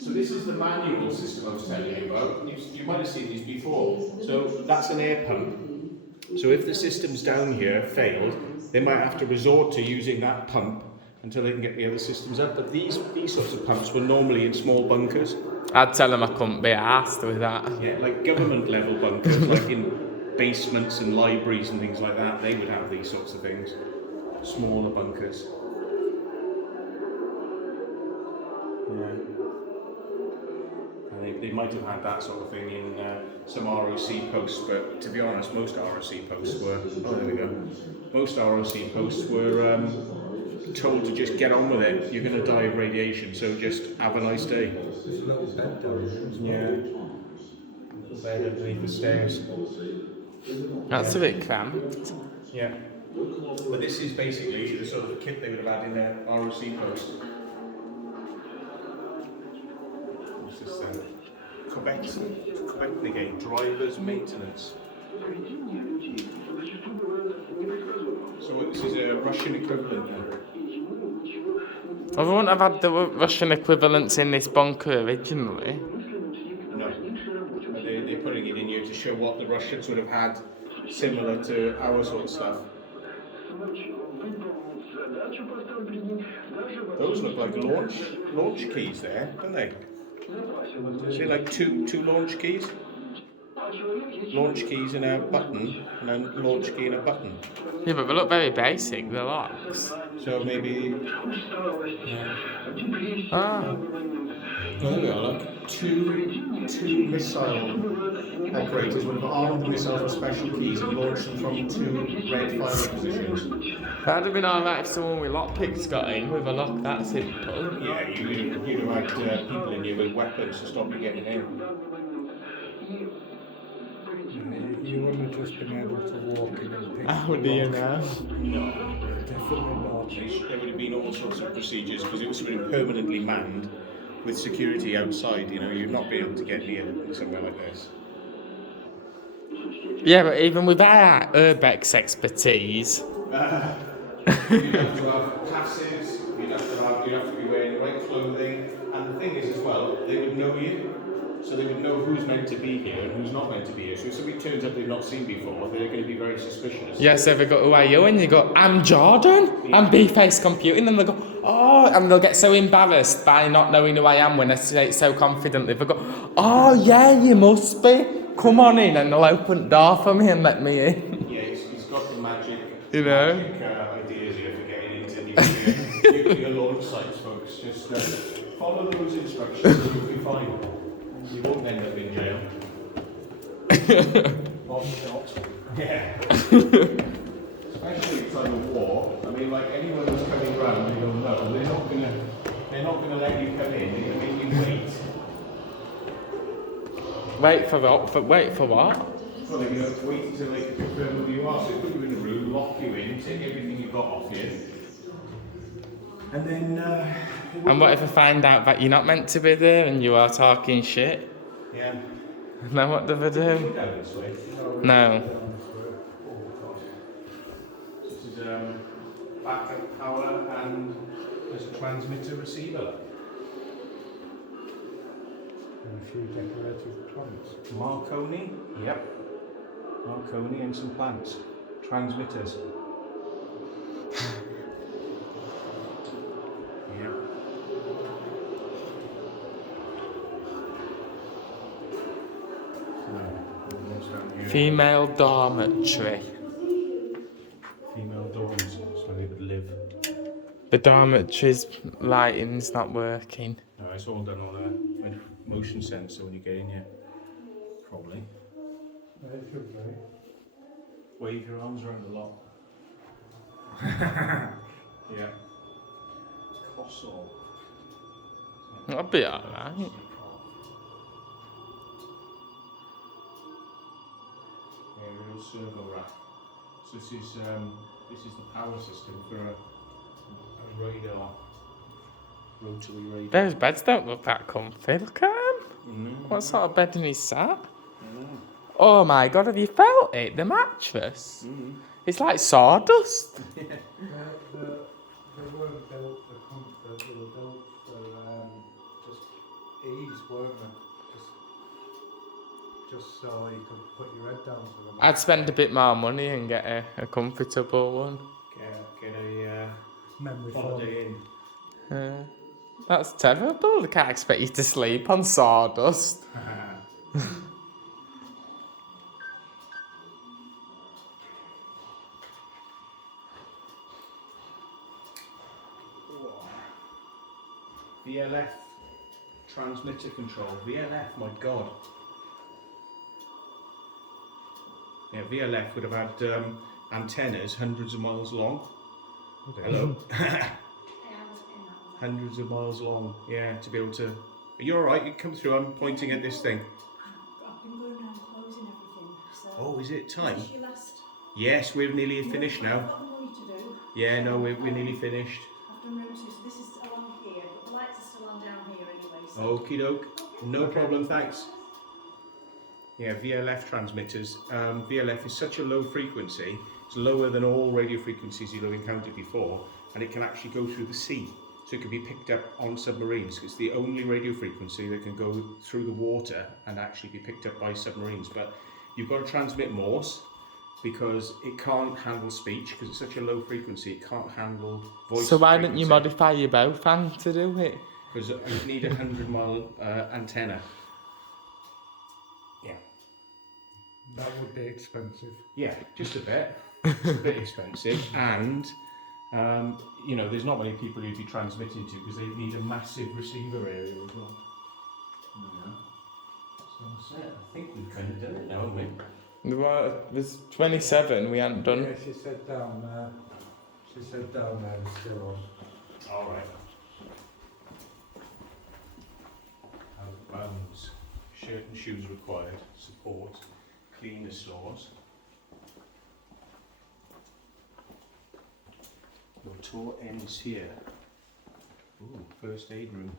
So this is the manual system I was telling you about. You might have seen these before. So that's an air pump. So if the systems down here failed, they might have to resort to using that pump until they can get the other systems up. But these sorts of pumps were normally in small bunkers. I'd tell them I couldn't be arsed with that. Yeah, like government level bunkers, like in basements and libraries and things like that. They would have these sorts of things. Smaller bunkers. Yeah. They might have had that sort of thing in some ROC posts, but to be honest, most ROC posts were. Oh, there we go. Most ROC posts were told to just get on with it. You're going to die of radiation, so just have a nice day. There's a little bed down Yeah. Bed underneath the stairs. That's a bit cramped. Yeah. But this is basically the sort of kit they would have had in their ROC post. What's this then? Quebec again, drivers maintenance. So this is a Russian equivalent then? I wouldn't have had the Russian equivalents in this bunker originally. No. They're putting it in here to show what the Russians would have had similar to our sort of stuff. Those look like launch keys there, don't they? See, like two launch keys? Launch keys in a button, and then launch key in a button. Yeah, but they look very basic, the locks. So maybe... Ah. There we are, look. Two missile operators would have armed the missiles with special keys and launched them from two red firing positions. That'd have been alright if someone with lockpicks got in with a lock that simple. Yeah, you'd have had people in here with weapons to stop you getting in. You wouldn't have just been able to walk in and pick How do you know? No. Definitely not. There would have been all sorts of procedures because it was been permanently manned with security outside. You know, you'd not be able to get near somewhere like this. Yeah, but even with our URBEX expertise, You'd have to have passes. You'd have to be wearing the right clothing. And the thing is, as well, they would know you, so they would know who's meant to be here and who's not meant to be here. So if somebody turns up they've not seen before, they're going to be very suspicious. yes, if they go, who are you? And you go, I'm Jordan, I'm B-Face Computing, and they'll go, oh, and they'll get so embarrassed by not knowing who I am when I say it so confidently. They'll go, oh yeah, you must be. Come on in, and they'll open the door for me and let me in. Yeah, he's got the magic, You know? ideas here for getting into nuclear launch sites, folks. Just follow those instructions and you'll be fine. You won't end up in jail. One shot. Yeah. Especially in time of war. I mean, like anyone who's coming round, they don't know. They're not gonna let you come in. They're gonna make you wait. Wait for what? Wait for what? Well, they're going to wait until they can confirm who you are. So they put you in a room, lock you in, take everything you've got off you, and then. And what if I find out that you're not meant to be there and you are talking shit? Yeah. Now what do they do? Down this way. No. This is backup power and there's a transmitter receiver. And a few decorative plants. Marconi. Yep. Marconi and some plants. Transmitters. Yep. Female dormitory. Female dorms, so they would live. The dormitory's lighting's not working. No, it's all done on a motion sensor when you get in here. Probably. It should be. Wave your arms around a lot. Yeah. Colossal. That'll be alright. Yeah, real servo rack. So this is the power system for a radar, rotary radar. Those beds don't look that comfy. Look at them. No. What sort of bedding is that? No. Oh my god, have you felt it? The mattress? It's like sawdust. They weren't built for comfort, they were built for just ease, weren't they? Just so you could put your head down to them. I'd spend a bit more money and get a comfortable one. Get a Memory foam. holiday in. That's terrible. They can't expect you to sleep on sawdust. VLF transmitter control. VLF, my god. Yeah, VLF would have had antennas hundreds of miles long. Hello. Hundreds of miles long. Yeah, to be able to. You're alright, you come through. I'm pointing at this thing. I've been going around closing everything. So Oh, is it time? What's your last? Yes, we're nearly finished now. I've got more to do. Yeah, no, we're nearly finished. I've done room 2, so this is along here, but the lights are still on down here anyway. So. Okie doke. No problem, thanks. Yeah, VLF transmitters. VLF is such a low frequency. It's lower than all radio frequencies you'll have encountered before, and it can actually go through the sea. So it can be picked up on submarines. It's the only radio frequency that can go through the water and actually be picked up by submarines. But you've got to transmit Morse because it can't handle speech because it's such a low frequency. It can't handle voice. So why don't you frequency. modify your bow fan to do it? Because you need a 100-mile antenna. Yeah. That would be expensive. Yeah, just a bit. It's a bit expensive, and you know, there's not many people you'd be transmitting to because they need a massive receiver area as well. Yeah. So that's it. I think we've kind of done it now, haven't we? There's 27 we hadn't done. Yeah, she said down there. She said down there is still on. Alright. Bands, shirt and shoes required, support, cleaner stores. Your tour ends here. Ooh, first aid room.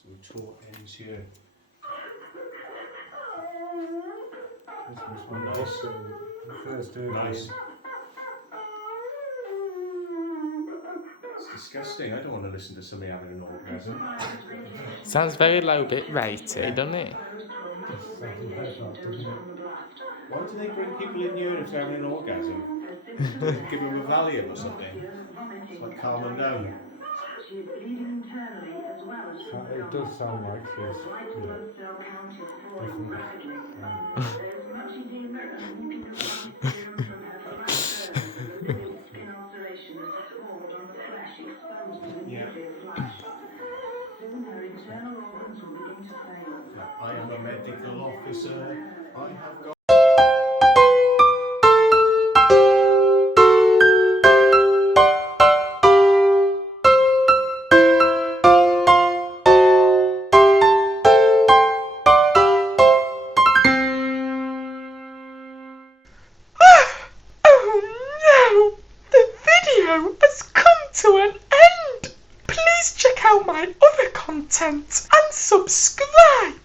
So the tour ends here. This was one of the first aid. Nice. It's disgusting. I don't want to listen to somebody having an orgasm. Sounds very low bit rated, doesn't it? Why do they bring people in here if they're having an orgasm? Give them a Valium or something. It's like calm them down. It does sound like she's Yeah. I am a medical officer. I have got. Oh no! The video has come to an end! Please check out my other content and subscribe!